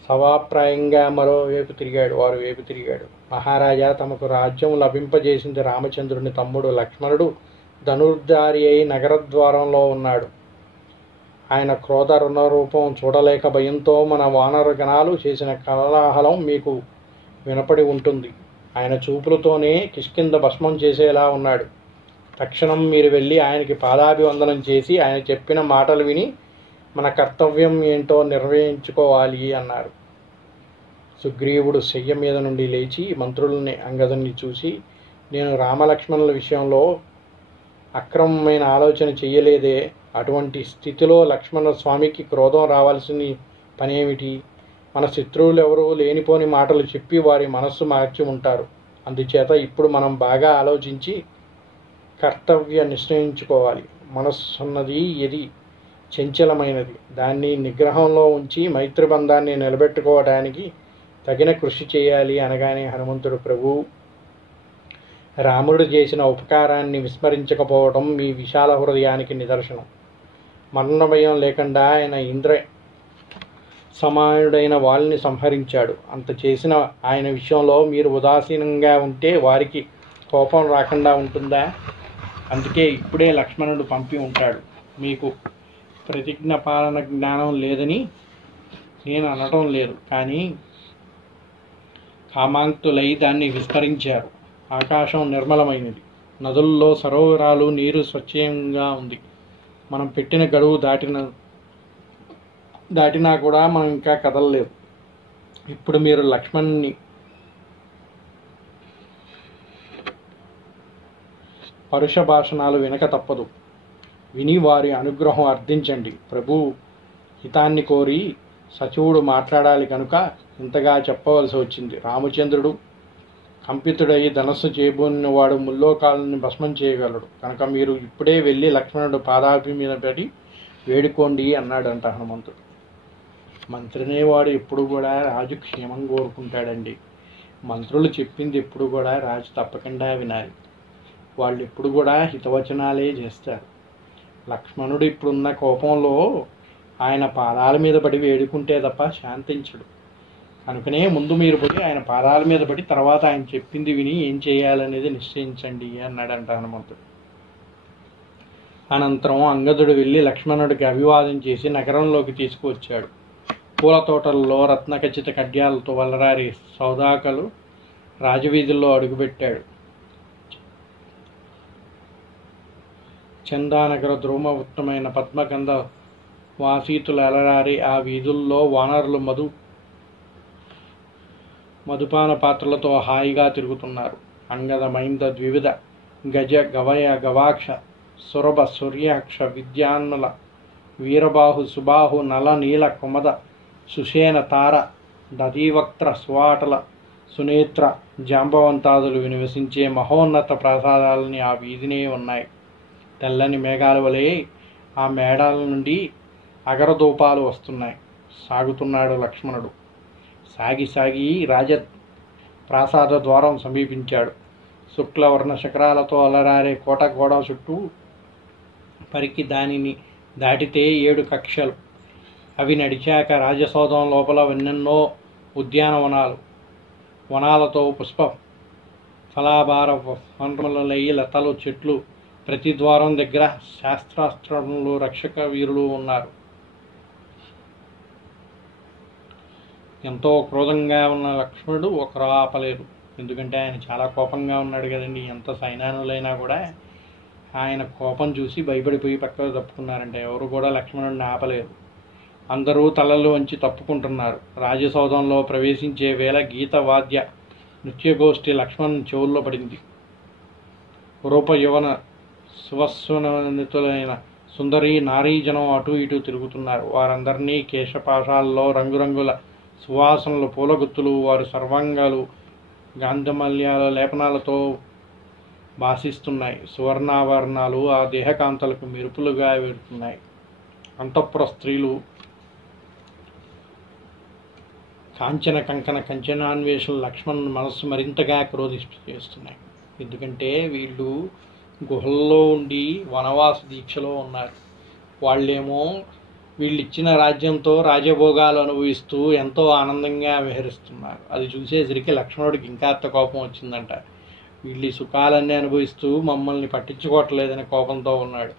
సవాప్రాయంగా వారి వైపు తిరిగాడు. మహారాజా, తమకు రాజ్యం లభింపజేసింది రామచంద్రుని తమ్ముడు లక్ష్మణుడు ధనుర్ధారి అయి నగరద్వారంలో ఉన్నాడు. ఆయన క్రోధ రుణరూపం చూడలేక భయంతో మన వానర గణాలు చేసిన కలలాహలం మీకు వినపడి ఉంటుంది. ఆయన చూపులతోనే కిష్కింద భస్మం చేసేలా ఉన్నాడు. తక్షణం మీరు వెళ్ళి ఆయనకి పాదాభివందనం చేసి ఆయన చెప్పిన మాటలు విని మన కర్తవ్యం ఏంటో నిర్వహించుకోవాలి అన్నారు. సుగ్రీవుడు శయ్య మీద నుండి లేచి మంత్రుల్ని, అంగదుని చూసి, నేను రామలక్ష్మణుల విషయంలో అక్రమమైన ఆలోచన చెయ్యలేదే. అటువంటి స్థితిలో లక్ష్మణ స్వామికి క్రోధం రావాల్సిన పనేమిటి? మన శత్రువులు ఎవరూ లేనిపోని మాటలు చెప్పి వారి మనస్సు మార్చి ఉంటారు. అందుచేత ఇప్పుడు మనం బాగా ఆలోచించి కర్తవ్య నిశ్చయించుకోవాలి. మనస్సున్నది ఇది చంచలమైనది. దాన్ని నిగ్రహంలో ఉంచి మైత్రిబంధాన్ని నిలబెట్టుకోవడానికి తగిన కృషి చేయాలి అనగానే హనుమంతుడు, ప్రభు, రాముడు చేసిన ఉపకారాన్ని విస్మరించకపోవడం మీ విశాల హృదయానికి నిదర్శనం. మరణ భయం లేకుండా ఆయన ఇంద్ర సమానుడైన వాళ్ళని సంహరించాడు. అంత చేసిన ఆయన విషయంలో మీరు ఉదాసీనంగా ఉంటే వారికి కోపం రాకుండా ఉంటుందా? అందుకే ఇప్పుడే లక్ష్మణుడు పంపి ఉంటాడు. మీకు ప్రతిజ్ఞ పాలన జ్ఞానం లేదని నేను అనటం లేదు, కానీ కామాంక్తులై దాన్ని విస్తరించారు. ఆకాశం నిర్మలమైనది. నదుల్లో సరోవరాలు నీరు స్వచ్ఛంగా ఉంది. మనం పెట్టిన గడువు దాటినా కూడా మనం ఇంకా కదలలేదు. ఇప్పుడు మీరు లక్ష్మణ్ణి పరుష భాషణాలు వినక తప్పదు. విని వారి అనుగ్రహం అర్థించండి. ప్రభు హితాన్ని కోరి సచివుడు మాట్లాడాలి కనుక ఇంతగా చెప్పవలసి వచ్చింది. రామచంద్రుడు కంపితుడై ధనస్సు చేయబోనివాడు ముల్లోకాలని భస్మం చేయగలడు కనుక మీరు ఇప్పుడే వెళ్ళి లక్ష్మణుడు పాదాభి మీద పడి వేడుకోండి అన్నాడంట హనుమంతుడు. మంత్రినేవాడు ఎప్పుడు కూడా రాజు క్షేమం కోరుకుంటాడండి. మంత్రులు చెప్పింది ఎప్పుడు కూడా రాజు తప్పకుండా వినాలి. వాళ్ళు ఎప్పుడు కూడా హితవచనాలే చేస్తారు. లక్ష్మణుడు ఇప్పుడున్న కోపంలో ఆయన పాదాల మీద పడి వేడుకుంటే తప్ప శాంతించడు. కనుకనే ముందు మీరు పడి ఆయన పాదాల మీద పడి తర్వాత ఆయన చెప్పింది విని ఏం చేయాలనేది నిశ్చయించండి అన్నాడంట హనుమంతుడు. అనంతరం అంగదుడు వెళ్ళి లక్ష్మణుడికి అభివాదం చేసి నగరంలోకి తీసుకువచ్చాడు. పూల తోటల్లో రత్నఖచిత కడ్యాలతో వలరారి సౌదాకలు రాజవీధుల్లో అడుగుపెట్టాడు. చందానగర ద్రోమవృత్తమైన పద్మగంధ వాసీతుల అలరారి ఆ వీధుల్లో వానరులు మధుపాన పాత్రలతో హాయిగా తిరుగుతున్నారు. అంగద మైంద ద్వివిధ గజ గవయ గవాక్ష సురభ సూర్యాక్ష విద్యాన్నుల వీరబాహు సుబాహు నల నీల కుమద సుషేణ తార దధీవక్త్ర స్వాటల సునేత్ర జాంబవంతాదులు నివసించే మహోన్నత ప్రసాదాలని ఆ వీధినే ఉన్నాయి. తెల్లని మేఘాల వలె ఆ మేడాల నుండి అగరదూపాలు వస్తున్నాయి. సాగుతున్నాడు లక్ష్మణుడు. సాగి రాజ ప్రాసాద ద్వారం సమీపించాడు. శుక్లవర్ణ శిఖరాలతో అలరారే కోట గోడ చుట్టూ పరికి దానిని దాటితే 7 కక్షలు. అవి నడిచాక రాజసౌధం లోపల ఎన్నెన్నో ఉద్యానవనాలు, వనాలతో పుష్ప ఫలాభార వనములై లతలు, చెట్లు. ప్రతి ద్వారం దగ్గర శాస్త్రాస్త్రములు, రక్షక వీరులు ఉన్నారు. ఎంతో క్రోధంగా ఉన్న లక్ష్మణుడు ఒకరు ఆపలేరు. ఎందుకంటే ఆయన చాలా కోపంగా ఉన్నాడు కదండి. ఎంత సైనానులైనా కూడా ఆయన కోపం చూసి భయపడిపోయి పక్కకు తప్పుకున్నారంటే ఎవరు కూడా లక్ష్మణుడిని ఆపలేరు. అందరూ తలలు వంచి తప్పుకుంటున్నారు. రాజసౌధంలో ప్రవేశించే వేళ గీత వాద్య నృత్యగోష్ఠి లక్ష్మణ్ చెవుల్లో పడింది. రూప యవన సువస్వనితులైన సుందరి నారీజనం అటు ఇటు తిరుగుతున్నారు. వారందరినీ కేశపాశాల్లో రంగురంగుల సువాసనలు, పూలగుత్తులు, వారి సర్వాంగాలు గాంధమల్యాల లేపనాలతో భాసిస్తున్నాయి. సువర్ణాభరణాలు ఆ దేహకాంతలకు మెరుపులుగా వెడుతున్నాయి. అంతఃపుర స్త్రీలు కాంచన కంకణ కంచనాన్వేషణలు లక్ష్మణ్ మనస్సు మరింతగా క్రోధిస్తున్నాయి. ఎందుకంటే వీళ్ళు గుహల్లో ఉండి వనవాస దీక్షలో ఉన్నారు. వాళ్ళేమో వీళ్ళిచ్చిన రాజ్యంతో రాజభోగాలు అనుభవిస్తూ ఎంతో ఆనందంగా విహరిస్తున్నారు. అది చూసేసరికి లక్ష్మణుడికి ఇంకా కోపం వచ్చిందంట. వీళ్ళు సుఖాలన్నీ అనుభవిస్తూ మమ్మల్ని పట్టించుకోవట్లేదని కోపంతో ఉన్నాడు.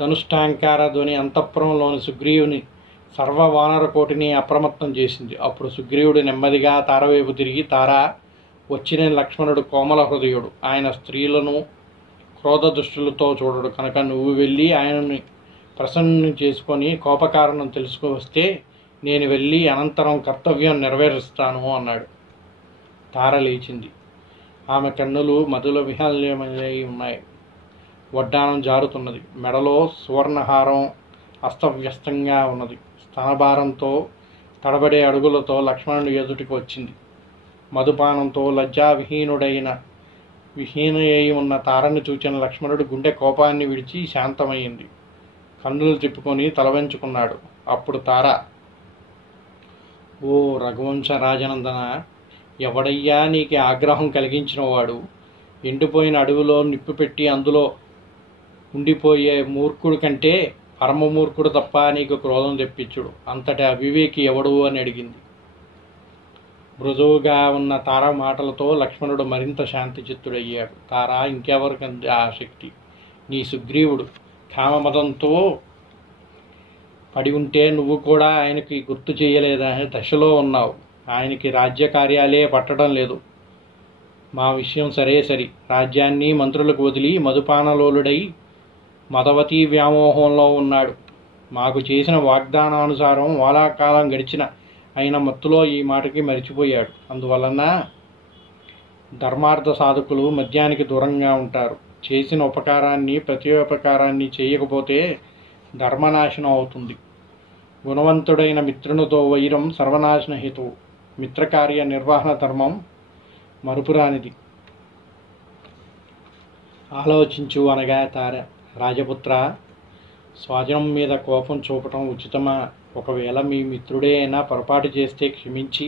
ధనుష్టాంకార ధ్వని అంతఃపురంలోని సుగ్రీవుని సర్వవానర కోటిని అప్రమత్తం చేసింది. అప్పుడు సుగ్రీవుడు నెమ్మదిగా తారవైపు తిరిగి, తారా, వచ్చిన లక్ష్మణుడు కోమల హృదయుడు. ఆయన స్త్రీలను క్రోధ దృష్టిలతో చూడడు కనుక నువ్వు వెళ్ళి ఆయనని ప్రసన్నం చేసుకొని కోపకారణం తెలుసుకువస్తే నేను వెళ్ళి అనంతరం కర్తవ్యం నెరవేరుస్తాను అన్నాడు. తార లేచింది. ఆమె కన్నులు మధుల విహల్యమై ఉన్నాయి. వడ్డానం జారుతున్నది. మెడలో సువర్ణహారం అస్తవ్యస్తంగా ఉన్నది. స్తనభారంతో తడబడే అడుగులతో లక్ష్మణుడు ఎదుటికి వచ్చింది. మధుపానంతో విహీనయ్యి ఉన్న తారని చూచిన లక్ష్మణుడు గుండె కోపాన్ని విడిచి శాంతమైంది. కన్నులు తిప్పుకొని తలవంచుకున్నాడు. అప్పుడు తార, ఓ రఘువంశ రాజనందన, ఎవడయ్యా నీకు ఆగ్రహం కలిగించిన వాడు? ఎండిపోయిన అడవిలో నిప్పు పెట్టి అందులో ఉండిపోయే మూర్ఖుడు కంటే పరమమూర్ఖుడు తప్ప నీకు క్రోధం తెప్పించుడు. అంతటి అవివేకి ఎవడు అని అడిగింది. మృదువుగా ఉన్న తార మాటలతో లక్ష్మణుడు మరింత శాంతి చిత్తుడయ్యాడు. తార, ఇంకెవరికంది ఆ శక్తి? నీ సుగ్రీవుడు కామమదంతో పడి ఉంటే నువ్వు కూడా ఆయనకి గుర్తు చేయలేదనే దశలో ఉన్నావు. ఆయనకి రాజ్య కార్యాలే పట్టడం లేదు. మా విషయం సరే సరి. రాజ్యాన్ని మంత్రులకు వదిలి మధుపానలోలుడై మదవతీ వ్యామోహంలో ఉన్నాడు. మాకు చేసిన వాగ్దానానుసారం వాలాకాలం గడిచిన అయిన మత్తులో ఈ మాటకి మరిచిపోయాడు. అందువలన ధర్మార్థ సాధకులు మద్యానికి దూరంగా ఉంటారు. చేసిన ఉపకారాన్ని ప్రత్యుపకారాన్ని చేయకపోతే ధర్మనాశనం అవుతుంది. గుణవంతుడైన మిత్రునితో వైరం సర్వనాశన హేతువు. మిత్రకార్య నిర్వహణ ధర్మం మరుపురానిది. ఆలోచించు అనగా తార, రాజపుత్ర, స్వజనం మీద కోపం చూపటం ఉచితమా? ఒకవేళ మీ మిత్రుడే అయినా పొరపాటు చేస్తే క్షమించి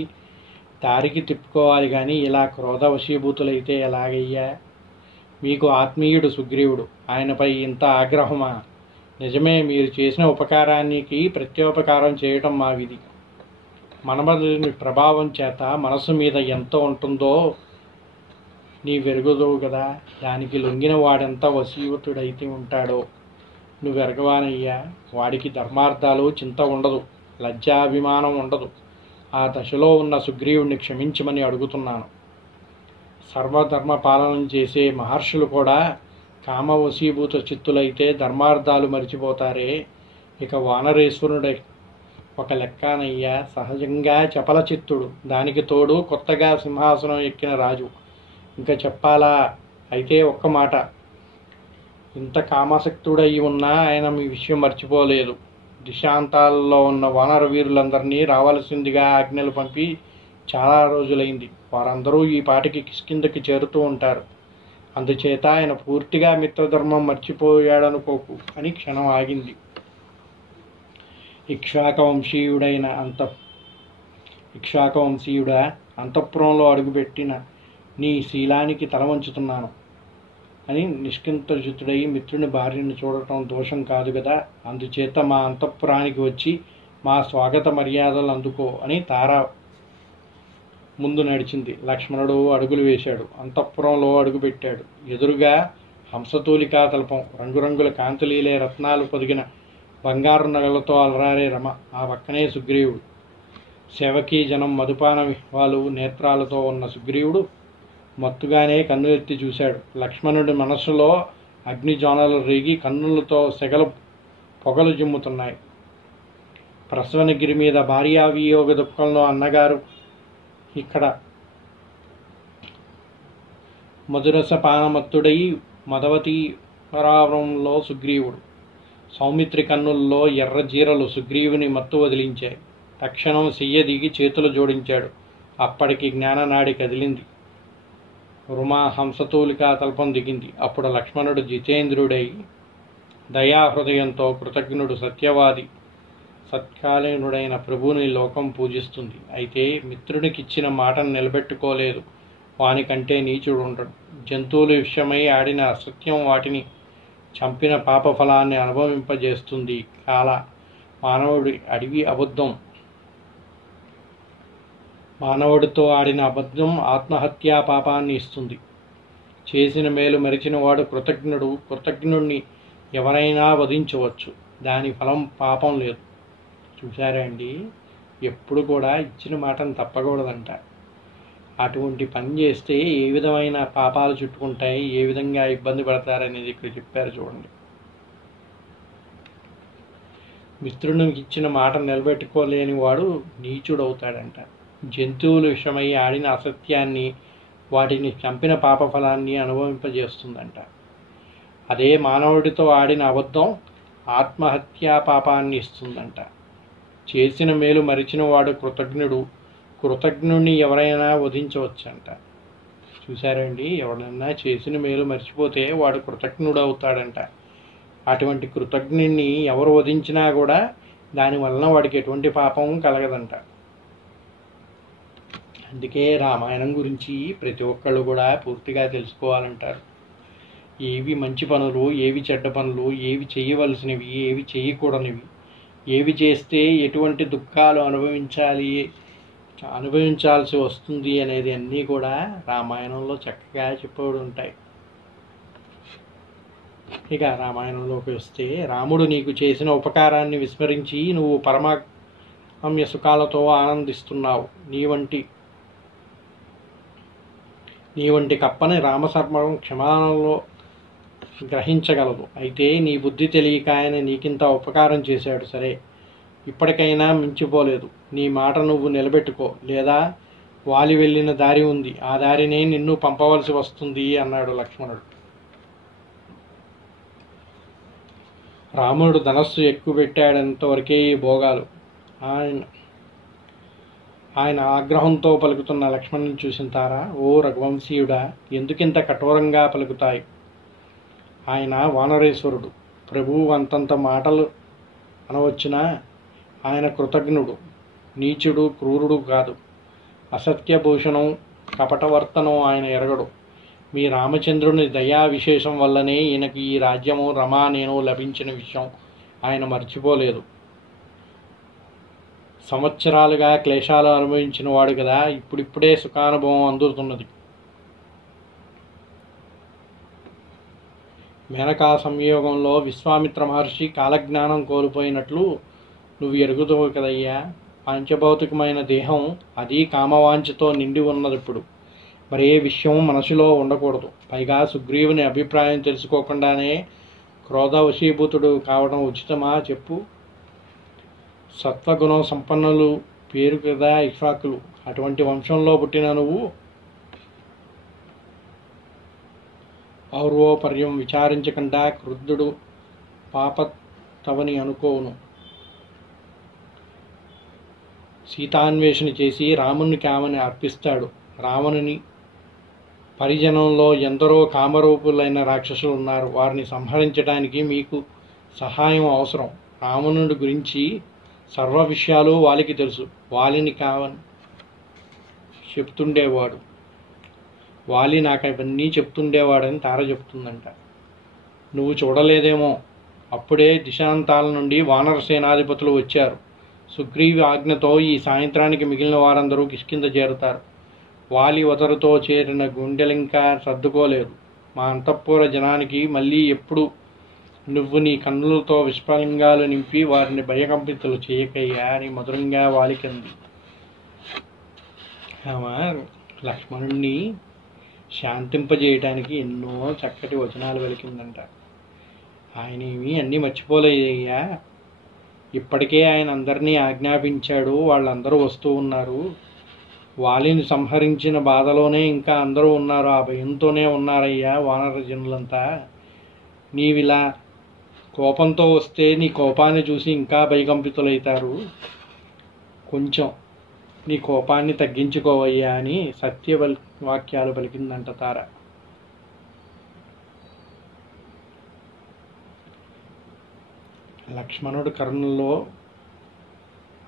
దారికి తిప్పుకోవాలి కానీ ఇలా క్రోధ వశీభూతులైతే ఎలాగయ్యా? మీకు ఆత్మీయుడు సుగ్రీవుడు, ఆయనపై ఇంత ఆగ్రహమా? నిజమే, మీరు చేసిన ఉపకారానికి ప్రత్యుపకారం చేయటం మా విధి. మనమని ప్రభావం చేత మనసు మీద ఎంత ఉంటుందో నీ వెరుగుదవు కదా. దానికి లొంగిన వాడెంత వశీభూతుడైతే ఉంటాడో నువ్వెరగవానయ్యా. వాడికి ధర్మార్థాలు చింత ఉండదు, లజ్జాభిమానం ఉండదు. ఆ దశలో ఉన్న సుగ్రీవుడిని క్షమించమని అడుగుతున్నాను. సర్వధర్మ పాలన చేసే మహర్షులు కూడా కామ వశీభూత చిత్తులైతే ధర్మార్థాలు మరిచిపోతారే, ఇక వానరేశ్వరుడై ఒక లెక్కనయ్యా. సహజంగా చపల చిత్తుడు, దానికి తోడు కొత్తగా సింహాసనం ఎక్కిన రాజు, ఇంకా చెప్పాలా? అయితే ఒక్క మాట, ఇంత కామాసక్తుడయి ఉన్నా ఆయన మీ విషయం మర్చిపోలేదు. దిశాంతాల్లో ఉన్న వానర వీరులందరినీ రావాల్సిందిగా ఆజ్ఞలు పంపి చాలా రోజులైంది. వారందరూ ఈ పాటికి కిష్కిందకి చేరుతూ ఉంటారు. అందుచేత ఆయన పూర్తిగా మిత్రధర్మం మర్చిపోయాడనుకోకు అని క్షణం ఆగింది. ఇక్ష్వాకవంశీయుడా, అంతఃపురంలో అడుగుపెట్టిన నీ శీలానికి తల వంచుతున్నాను అని నిష్కింతచిత్తుడై మిత్రుని భార్యను చూడటం దోషం కాదు కదా. అందుచేత మా అంతఃపురానికి వచ్చి మా స్వాగత మర్యాదలు అందుకో అని తార ముందు నడిచింది. లక్ష్మణుడు అడుగులు వేశాడు. అంతఃపురంలో అడుగుపెట్టాడు. ఎదురుగా హంసతూలికా తల్పం, రంగురంగుల కాంతులీలే రత్నాలు పొదిగిన బంగారు నగలతో అలరారే రమ, ఆ పక్కనే సుగ్రీవుడు. సేవకీ జనం మధుపాన విహ్వాలు నేత్రాలతో ఉన్న సుగ్రీవుడు మత్తుగానే కన్ను ఎత్తి చూశాడు. లక్ష్మణుడి మనస్సులో అగ్నిజ్వాలలు రేగి కన్నులతో సెగలు పొగలు జిమ్ముతున్నాయి. ప్రసవనగిరి మీద భార్యావియోగ దుఃఖంలో అన్నగారు, ఇక్కడ మధురసపానమత్తుడై మదవతి పరావరంలో సుగ్రీవుడు. సౌమిత్రి కన్నుల్లో ఎర్రజీరలు సుగ్రీవుని మత్తు వదిలించాయి. తక్షణం చెయ్య దిగి చేతులు జోడించాడు. అప్పటికి జ్ఞాననాడి కదిలింది. రుమా హంసతూలికా తల్పం దిగింది. అప్పుడు లక్ష్మణుడు జితేంద్రుడై దయాహృదయంతో, కృతజ్ఞుడు, సత్యవాది, సత్కాలీనుడైన ప్రభువుని లోకం పూజిస్తుంది. అయితే మిత్రునికిచ్చిన మాటను నిలబెట్టుకోలేదు. వానికంటే నీచుడు ఉండడు. జంతువుల విషయమై ఆడిన అసత్యం వాటిని చంపిన పాపఫలాన్ని అనుభవింపజేస్తుంది. కాల మానవుడితో ఆడిన అబద్ధం ఆత్మహత్యా పాపాన్ని ఇస్తుంది. చేసిన మేలు మరిచిన వాడు కృతజ్ఞుడు. కృతజ్ఞుడిని ఎవరైనా వధించవచ్చు, దాని ఫలం పాపం లేదు. చూసారా అండి, ఎప్పుడు కూడా ఇచ్చిన మాటను తప్పకూడదంట. అటువంటి పని చేస్తే ఏ విధమైన పాపాలు చుట్టుకుంటాయి, ఏ విధంగా ఇబ్బంది పడతారనేది ఇక్కడ చెప్పారు చూడండి. మిత్రునికి ఇచ్చిన మాట నిలబెట్టుకోలేని వాడు నీచుడవుతాడంట. జంతువుల విషయమై ఆడిన అసత్యాన్ని, వాటిని చంపిన పాపఫలాన్ని అనుభవింపజేస్తుందంట. అదే మానవుడితో ఆడిన అబద్ధం ఆత్మహత్యా పాపాన్ని ఇస్తుందంట. చేసిన మేలు మరిచిన వాడు కృతజ్ఞుడు. కృతజ్ఞుడిని ఎవరైనా వధించవచ్చంట. చూసారండి, ఎవరైనా చేసిన మేలు మర్చిపోతే వాడు కృతజ్ఞుడు అవుతాడంట. అటువంటి కృతజ్ఞుడిని ఎవరు వధించినా కూడా దానివలన వాడికి ఎటువంటి పాపం కలగదంట. అందుకే రామాయణం గురించి ప్రతి ఒక్కళ్ళు కూడా పూర్తిగా తెలుసుకోవాలంటారు. ఏవి మంచి పనులు, ఏవి చెడ్డ పనులు, ఏవి చేయవలసినవి, ఏవి చేయకూడనివి, ఏవి చేస్తే ఎటువంటి దుఃఖాలు అనుభవించాల్సి వస్తుంది అనేది అన్నీ కూడా రామాయణంలో చక్కగా చెప్పబడి ఉంటాయి. ఇక రామాయణంలోకి వస్తే, రాముడు నీకు చేసిన ఉపకారాన్ని విస్మరించి నువ్వు పరమాగమ్య సుఖాలతో ఆనందిస్తున్నావు. నీ వంటి కప్పని రామసర్మం క్షమానంలో గ్రహించగలదు. అయితే నీ బుద్ధి తెలియక ఆయన నీకింత ఉపకారం చేశాడు. సరే, ఇప్పటికైనా మించిపోలేదు. నీ మాట నువ్వు నిలబెట్టుకో, లేదా వాలి వెళ్ళిన దారి ఉంది, ఆ దారినే నిన్ను పంపవలసి వస్తుంది అన్నాడు లక్ష్మణుడు. రాముడు ధనస్సు ఎక్కువ పెట్టాడంతవరకే ఈ భోగాలు. ఆయన ఆగ్రహంతో పలుకుతున్న లక్ష్మణుని చూసిన తార, ఓ రఘువంశీయుడా, ఎందుకింత కఠోరంగా పలుకుతాయి? ఆయన వానరేశ్వరుడు, ప్రభువు అంతంత మాటలు అనవచ్చునా? ఆయన కృతజ్ఞుడు, నీచుడు, క్రూరుడు కాదు. అసత్యభూషణం, కపటవర్తనం ఆయన ఎరగడు. మీ రామచంద్రుని దయా విశేషం వల్లనే ఈయనకి ఈ రాజ్యము, రమా, నేను లభించిన విషయం ఆయన మర్చిపోలేదు. సంవత్సరాలుగా క్లేశాలు అనుభవించిన వాడు కదా, ఇప్పుడిప్పుడే సుఖానుభవం అందుతున్నది. మేనకా సంయోగంలో విశ్వామిత్ర మహర్షి కాలజ్ఞానం కోల్పోయినట్లు నువ్వు ఎరుగుతావు కదయ్యా. పంచభౌతికమైన దేహం అది కామవాంఛతో నిండి ఉన్నదిప్పుడు. మరే విషయం మనసులో ఉండకూడదు. పైగా సుగ్రీవుని అభిప్రాయం తెలుసుకోకుండానే క్రోధవశీభూతుడు కావడం ఉచితమా చెప్పు? సత్వగుణం సంపన్నులు పేరు కదా ఇక్ష్వాకులు. అటువంటి వంశంలో పుట్టిన నువ్వు ఔర్వోపర్యం విచారించకుండా క్రుద్ధుడు పాపతవని అనుకోను. సీతాన్వేషణ చేసి రాముని కామని అర్పిస్తాడు. రావణుని పరిజనంలో ఎందరో కామరూపులైన రాక్షసులు ఉన్నారు. వారిని సంహరించడానికి మీకు సహాయం అవసరం. రావణుడి గురించి సర్వ విషయాలు వాలికి తెలుసు. వాలిని కావని చెప్తుండేవాడు. వాలి నాకు ఇవన్నీ చెప్తుండేవాడని తార చెప్తుందంట. నువ్వు చూడలేదేమో. అప్పుడే దిశాంతాల నుండి వానర సేనాధిపతులు వచ్చారు. సుగ్రీవి ఆజ్ఞతో ఈ సాయంత్రానికి మిగిలిన వారందరూ కిష్కింద చేరుతారు. వాలి వదరుతో చేరిన గుండెలింకా సర్దుకోలేదు. మా అంతఃపుర జనానికి మళ్ళీ ఎప్పుడు నువ్వు నీ కన్నులతో విస్ఫలింగాలు నింపి వారిని భయకంపితులు చేయకయ్యా అని మధురంగా వాలికంది. ఆమె లక్ష్మణుణ్ణి శాంతింపజేయటానికి ఎన్నో చక్కటి వచనాలు పలికిందంట. ఆయన ఏమీ అన్నీ మర్చిపోలేదయ్యా. ఇప్పటికే ఆయన అందరినీ ఆజ్ఞాపించాడు. వాళ్ళందరూ వస్తూ ఉన్నారు. వాలిని సంహరించిన బాధలోనే ఇంకా అందరూ ఉన్నారు. ఆ భయంతోనే ఉన్నారయ్యా వానర జనులంతా. నీవిలా కోపంతో వస్తే నీ కోపాన్ని చూసి ఇంకా భయకంపితులవుతారు. కొంచెం నీ కోపాన్ని తగ్గించుకోవయ్యా అని వాక్యాలు పలికిందంట తార. లక్ష్మణుడు కర్ణంలో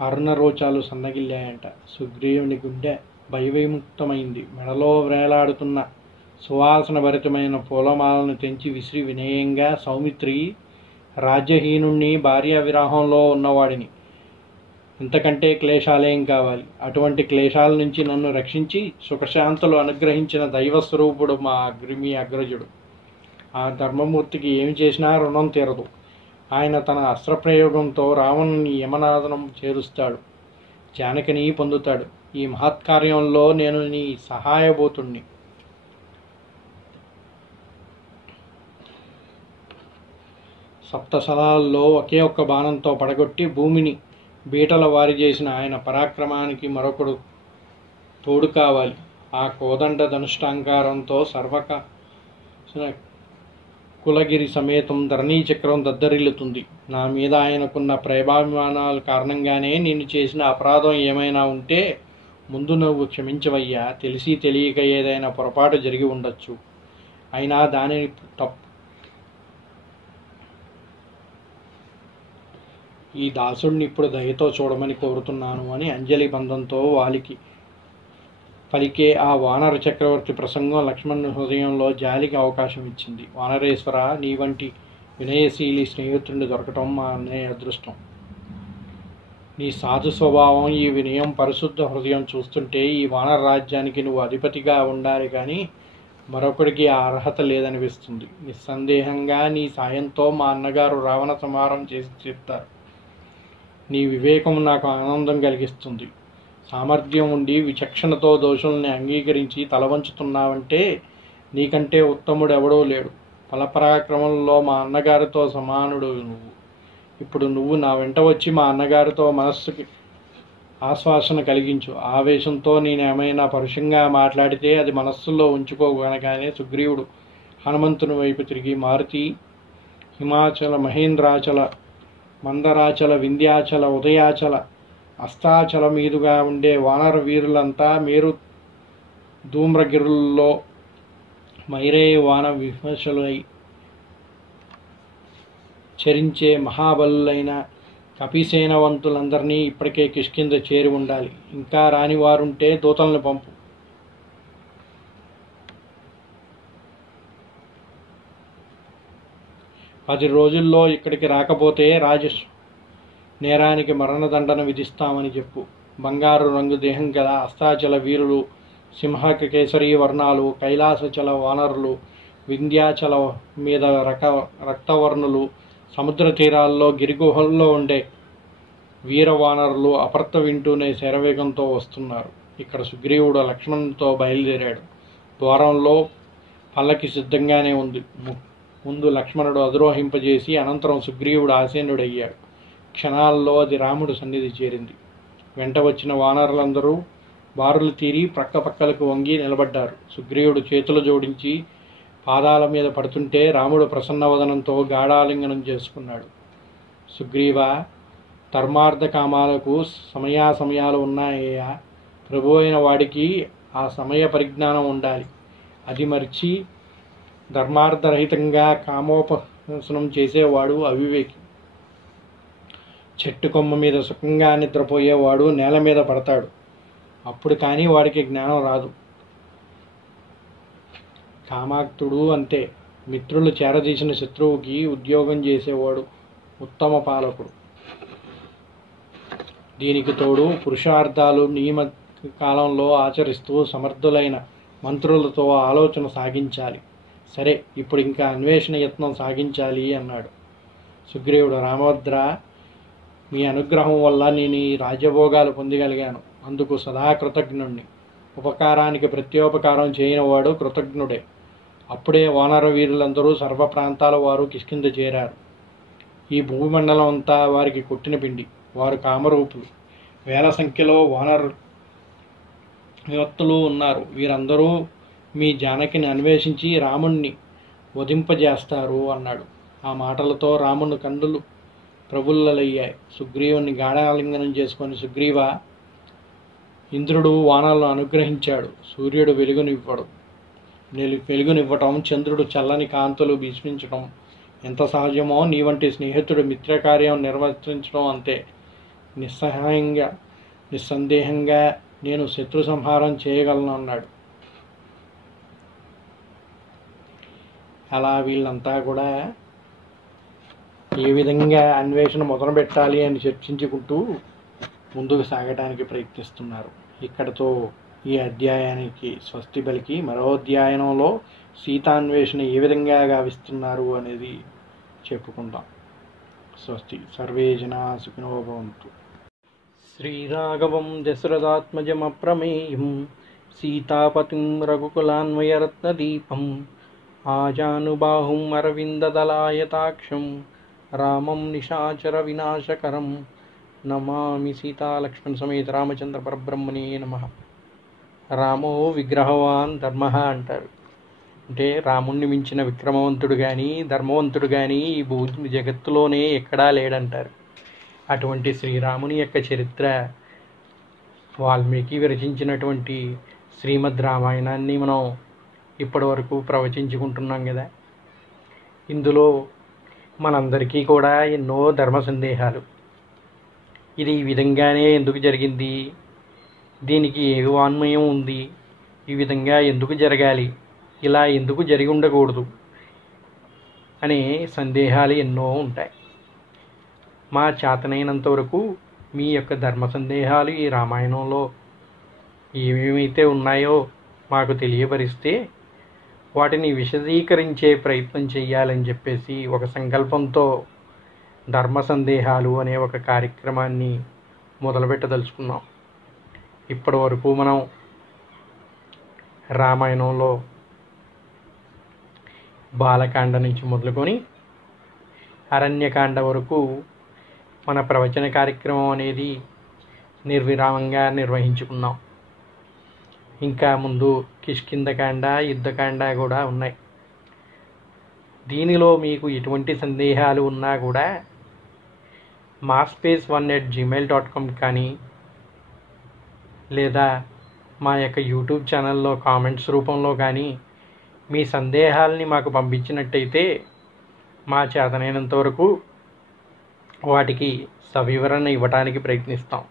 అరుణరోచాలు సన్నగిల్లాయంట. సుగ్రీవుని గుండె భయవిముక్తమైంది. మెడలో వేలాడుతున్న సువాసన భరితమైన పూలమాలను తెంచి విసిరి వినయంగా, సౌమిత్రి, రాజ్యహీనుణ్ణి, భార్య విరాహంలో ఉన్నవాడిని, ఇంతకంటే క్లేశాలేం కావాలి? అటువంటి క్లేశాల నుంచి నన్ను రక్షించి సుఖశాంతులు అనుగ్రహించిన దైవస్వరూపుడు మీ అగ్రజుడు. ఆ ధర్మమూర్తికి ఏమి చేసినా రుణం తీరదు. ఆయన తన అస్త్రప్రయోగంతో రావణుని యమనాదనం చేరుస్తాడు. జానకిని పొందుతాడు. ఈ మహత్కార్యంలో నేను నీ సహాయభూతుణ్ణి. సప్తసలాల్లో ఒకే ఒక్క బాణంతో పడగొట్టి భూమిని బీటల వారి చేసిన ఆయన పరాక్రమానికి మరొకడు తోడు కావాలి. ఆ కోదండ ధనుష్టాంకారంతో కులగిరి సమేతం ధరణీచక్రం దద్దరిల్లుతుంది. నా మీద ఆయనకున్న ప్రేమాభిమానాల కారణంగానే నిన్ను చేసిన అపరాధం ఏమైనా ఉంటే ముందు నువ్వు క్షమించవయ్యా. తెలిసి తెలియక ఏదైనా పొరపాటు జరిగి ఉండొచ్చు. అయినా దానిని ఈ దాసుడిని ఇప్పుడు దయతో చూడమని కోరుతున్నాను అని అంజలి బంధంతో వాలికి పలికే ఆ వానర చక్రవర్తి ప్రసంగం లక్ష్మణుని హృదయంలో జాలికి అవకాశం ఇచ్చింది. వానరేశ్వర, నీ వంటి వినయశీలి స్నేహితుడిని దొరకటం మా అన్నయ్య అదృష్టం. నీ సాధు స్వభావం, ఈ వినయం, పరిశుద్ధ హృదయం చూస్తుంటే ఈ వానర రాజ్యానికి నువ్వు అధిపతిగా ఉండాలి కానీ మరొకడికి ఆ అర్హత లేదనిపిస్తుంది. నిస్సందేహంగా నీ సాయంతో మా అన్నగారు రావణ సంహారం చేసి తీరుతారు. నీ వివేకం నాకు ఆనందం కలిగిస్తుంది. సామర్థ్యం ఉండి విచక్షణతో దోషుల్ని అంగీకరించి తలవంచుతున్నావంటే నీకంటే ఉత్తముడు ఎవడో లేడు. ఫలపరాక్రమంలో మా అన్నగారితో సమానుడు నువ్వు. ఇప్పుడు నువ్వు నా వెంట వచ్చి మా అన్నగారితో మనస్సుకి ఆశ్వాసన కలిగించు. ఆవేశంతో నేనేమైనా పరుషంగా మాట్లాడితే అది మనస్సులో ఉంచుకోగనగానే సుగ్రీవుడు హనుమంతుని వైపు తిరిగి, మారుతి, హిమాచల, మహేంద్రాచల, మందరాచల, వింధ్యాచల, ఉదయాచల, అస్తాచల మీదుగా ఉండే వానర వీరులంతా మేరు ధూమ్రగిరుల్లో మైరేయ వాన విమర్శలై చరించే మహాబలులైన కపిసేనవంతులందరినీ ఇప్పటికే కిష్కింద చేరి ఉండాలి. ఇంకా రాని వారుంటే దూతలను పంపు. పది రోజుల్లో ఇక్కడికి రాకపోతే నేరానికి మరణదండన విధిస్తామని చెప్పు. బంగారు రంగు దేహం గల అస్తాచల వీరులు, సింహక కేసరీ వర్ణాలు, కైలాసచల వానరులు, వింధ్యాచల మీద రక్తవర్ణులు, సముద్ర తీరాల్లో గిరిగుహల్లో ఉండే వీరవానరులు అపర్త వింటూనే శరవేగంతో వస్తున్నారు. ఇక్కడ సుగ్రీవుడు లక్ష్మణునితో బయలుదేరాడు. ద్వారంలో పల్లకి సిద్ధంగానే ఉంది. ముందు లక్ష్మణుడు అధిరోహింపజేసి అనంతరం సుగ్రీవుడు ఆసీనుడయ్యాడు. క్షణాల్లో అది రాముడు సన్నిధి చేరింది. వెంట వచ్చిన వానరులందరూ బారులు తీరి ప్రక్కపక్కలకు వంగి నిలబడ్డారు. సుగ్రీవుడు చేతులు జోడించి పాదాల మీద పడుతుంటే రాముడు ప్రసన్నవదనంతో గాఢాలింగనం చేసుకున్నాడు. సుగ్రీవ, ధర్మార్థ కామాలకు సమయాసమయాలు ఉన్నాయ్యా. ప్రభు అయిన వాడికి ఆ సమయ పరిజ్ఞానం ఉండాలి. అది మరిచి ధర్మార్థరహితంగా కామోపాసనం చేసేవాడు అవివేకి. చెట్టు కొమ్మ మీద సుఖంగా నిద్రపోయేవాడు నేల మీద పడతాడు. అప్పుడు కానీ వాడికి జ్ఞానం రాదు. కామాక్తుడు అంతే. మిత్రులు చేరదీసిన శత్రువుకి ఉద్యోగం చేసేవాడు ఉత్తమ పాలకుడు. దీనికి తోడు పురుషార్థాలు నియమ కాలంలో ఆచరిస్తూ సమర్థులైన మంత్రులతో ఆలోచన సాగించాలి. సరే, ఇప్పుడు ఇంకా అన్వేషణ యత్నం సాగించాలి అన్నాడు. సుగ్రీవుడు, రామభద్ర, మీ అనుగ్రహం వల్ల నేను ఈ రాజ్యభోగాలు పొందగలిగాను. అందుకు సదా కృతజ్ఞుణ్ణి. ఉపకారానికి ప్రత్యోపకారం చేయనివాడు కృతజ్ఞుడే. అప్పుడే వానర వీరులందరూ సర్వ ప్రాంతాల వారు కిష్కింద చేరారు. ఈ భూమండలం అంతా వారికి కొట్టిన పిండి. వారు కామరూపులు. వేల సంఖ్యలో వానర యువత్తులు ఉన్నారు. వీరందరూ మీ జానకిని అన్వేషించి రాముణ్ణి వధింపజేస్తారు అన్నాడు. ఆ మాటలతో రాముని కన్నులు ప్రబుల్లలయ్యాయి. సుగ్రీవుని గాఢాలింగనం చేసుకొని, సుగ్రీవ, ఇంద్రుడు వానలను అనుగ్రహించాడు. సూర్యుడు వెలుగునివ్వటం, చంద్రుడు చల్లని కాంతులు భీష్మించటం ఎంత సహజమో నీ వంటి స్నేహితుడు మిత్రకార్యం నిర్వర్తించడం అంతే. నిస్సందేహంగా నేను శత్రు సంహారం చేయగలను అన్నాడు. అలా వీళ్ళంతా కూడా ఏ విధంగా అన్వేషణ మొదలుపెట్టాలి అని చర్చించుకుంటూ ముందుకు సాగడానికి ప్రయత్నిస్తున్నారు. ఇక్కడతో ఈ అధ్యాయానికి స్వస్తి పలికి మరో అధ్యాయంలో సీతాన్వేషణ ఏ విధంగా గావిస్తున్నారు అనేది చెప్పుకుందాం. స్వస్తి. సర్వే జనా సుఖినో భవంతు. శ్రీరాఘవం దశరథాత్మజమప్రమేయం సీతాపతిం రఘుకులాన్వయరత్నదీపం ఆజానుబాహుం అరవిందదలాయతాక్షం రామం నిశాచర వినాశకరం నమామి. సీతాలక్ష్మణ సమేత రామచంద్ర పరబ్రహ్మణే నమః. రామో విగ్రహవాన్ ధర్మ అంటారు. అంటే రాముణ్ణి మించిన విక్రమవంతుడు కానీ ధర్మవంతుడు కానీ ఈ జగత్తులోనే ఎక్కడా లేడంటారు. అటువంటి శ్రీరాముని యొక్క చరిత్ర వాల్మీకి విరచించినటువంటి శ్రీమద్ రామాయణాన్ని మనం ఇప్పటి వరకు ప్రవచించుకుంటున్నాం కదా. ఇందులో మనందరికీ కూడా ఎన్నో ధర్మ సందేహాలు. ఇది ఈ విధంగానే ఎందుకు జరిగింది, దీనికి ఏ వాన్మయం ఉంది, ఈ విధంగా ఎందుకు జరగాలి, ఇలా ఎందుకు జరిగి ఉండకూడదు అనే సందేహాలు ఎన్నో ఉంటాయి. మా చేతనైనంత వరకు మీ యొక్క ధర్మ సందేహాలు ఈ రామాయణంలో ఏమేమైతే ఉన్నాయో మాకు తెలియపరిస్తే వాటిని విశదీకరించే ప్రయత్నం చేయాలని చెప్పేసి ఒక సంకల్పంతో ధర్మ సందేహాలు అనే ఒక కార్యక్రమాన్ని మొదలుపెట్టదలుచుకున్నాం. ఇప్పటి వరకు మనం రామాయణంలో బాలకాండ నుంచి మొదలుకొని అరణ్యకాండ వరకు మన ప్రవచన కార్యక్రమం అనేది నిర్విరామంగా నిర్వహించుకున్నాం. ఇంకా ముందు కిష్కింధకాండ, యుద్ధకాండ కూడా ఉన్నాయి. దీనిలో మీకు ఎటువంటి సందేహాలు ఉన్నా కూడా maspspace1@gmail.com కానీ లేదా మా యొక్క యూట్యూబ్ ఛానల్లో కామెంట్స్ రూపంలో కానీ మీ సందేహాలని మాకు పంపించినట్టయితే మా చేతనైనంత వరకు వాటికి సవివరణ ఇవ్వడానికి ప్రయత్నిస్తాం.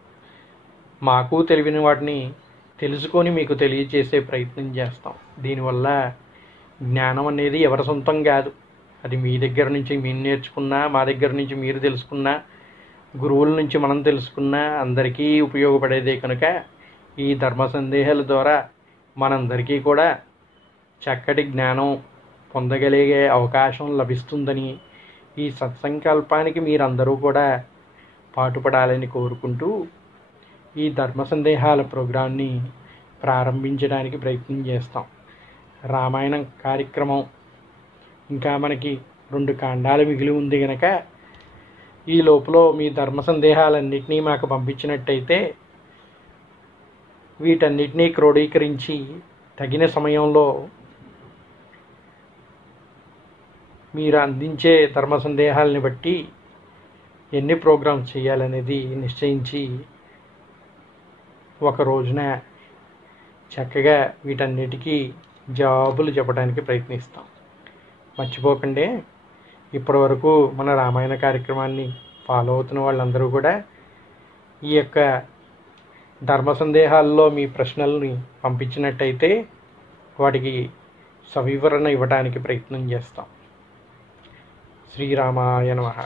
మాకు తెలియని వాటిని తెలుసుకొని మీకు తెలియజేసే ప్రయత్నం చేస్తాం. దీనివల్ల జ్ఞానం అనేది ఎవరి సొంతం కాదు. అది మీ దగ్గర నుంచి మీరు నేర్చుకున్నా, మా దగ్గర నుంచి మీరు తెలుసుకున్నా, గురువుల నుంచి మనం తెలుసుకున్నా అందరికీ ఉపయోగపడేదే కనుక ఈ ధర్మ సందేహాల ద్వారా మనందరికీ కూడా చక్కటి జ్ఞానం పొందగలిగే అవకాశం లభిస్తుందని ఈ సత్సంకల్పానికి మీరందరూ కూడా పాటుపడాలని కోరుకుంటూ ఈ ధర్మ సందేహాల ప్రోగ్రాంని ప్రారంభించడానికి ప్రయత్నం చేస్తాం. రామాయణం కార్యక్రమం ఇంకా మనకి 2 కాండాలు మిగిలి ఉంది కనుక ఈ లోపల మీ ధర్మ సందేహాలన్నింటినీ మాకు పంపించినట్టయితే వీటన్నిటినీ క్రోడీకరించి తగిన సమయంలో మీరు అందించే ధర్మ సందేహాలని బట్టి ఎన్ని ప్రోగ్రామ్స్ చేయాలనేది నిశ్చయించి ఒక రోజున చక్కగా వీటన్నిటికీ జవాబులు చెప్పడానికి ప్రయత్నిస్తాం. మర్చిపోకండి, ఇప్పటివరకు మన రామాయణ కార్యక్రమాన్ని ఫాలో అవుతున్న వాళ్ళందరూ కూడా ఈ యొక్క ధర్మ సందేహాల్లో మీ ప్రశ్నల్ని పంపించినట్టయితే వాటికి సవివరణ ఇవ్వడానికి ప్రయత్నం చేస్తాం. శ్రీరామాయ నమః.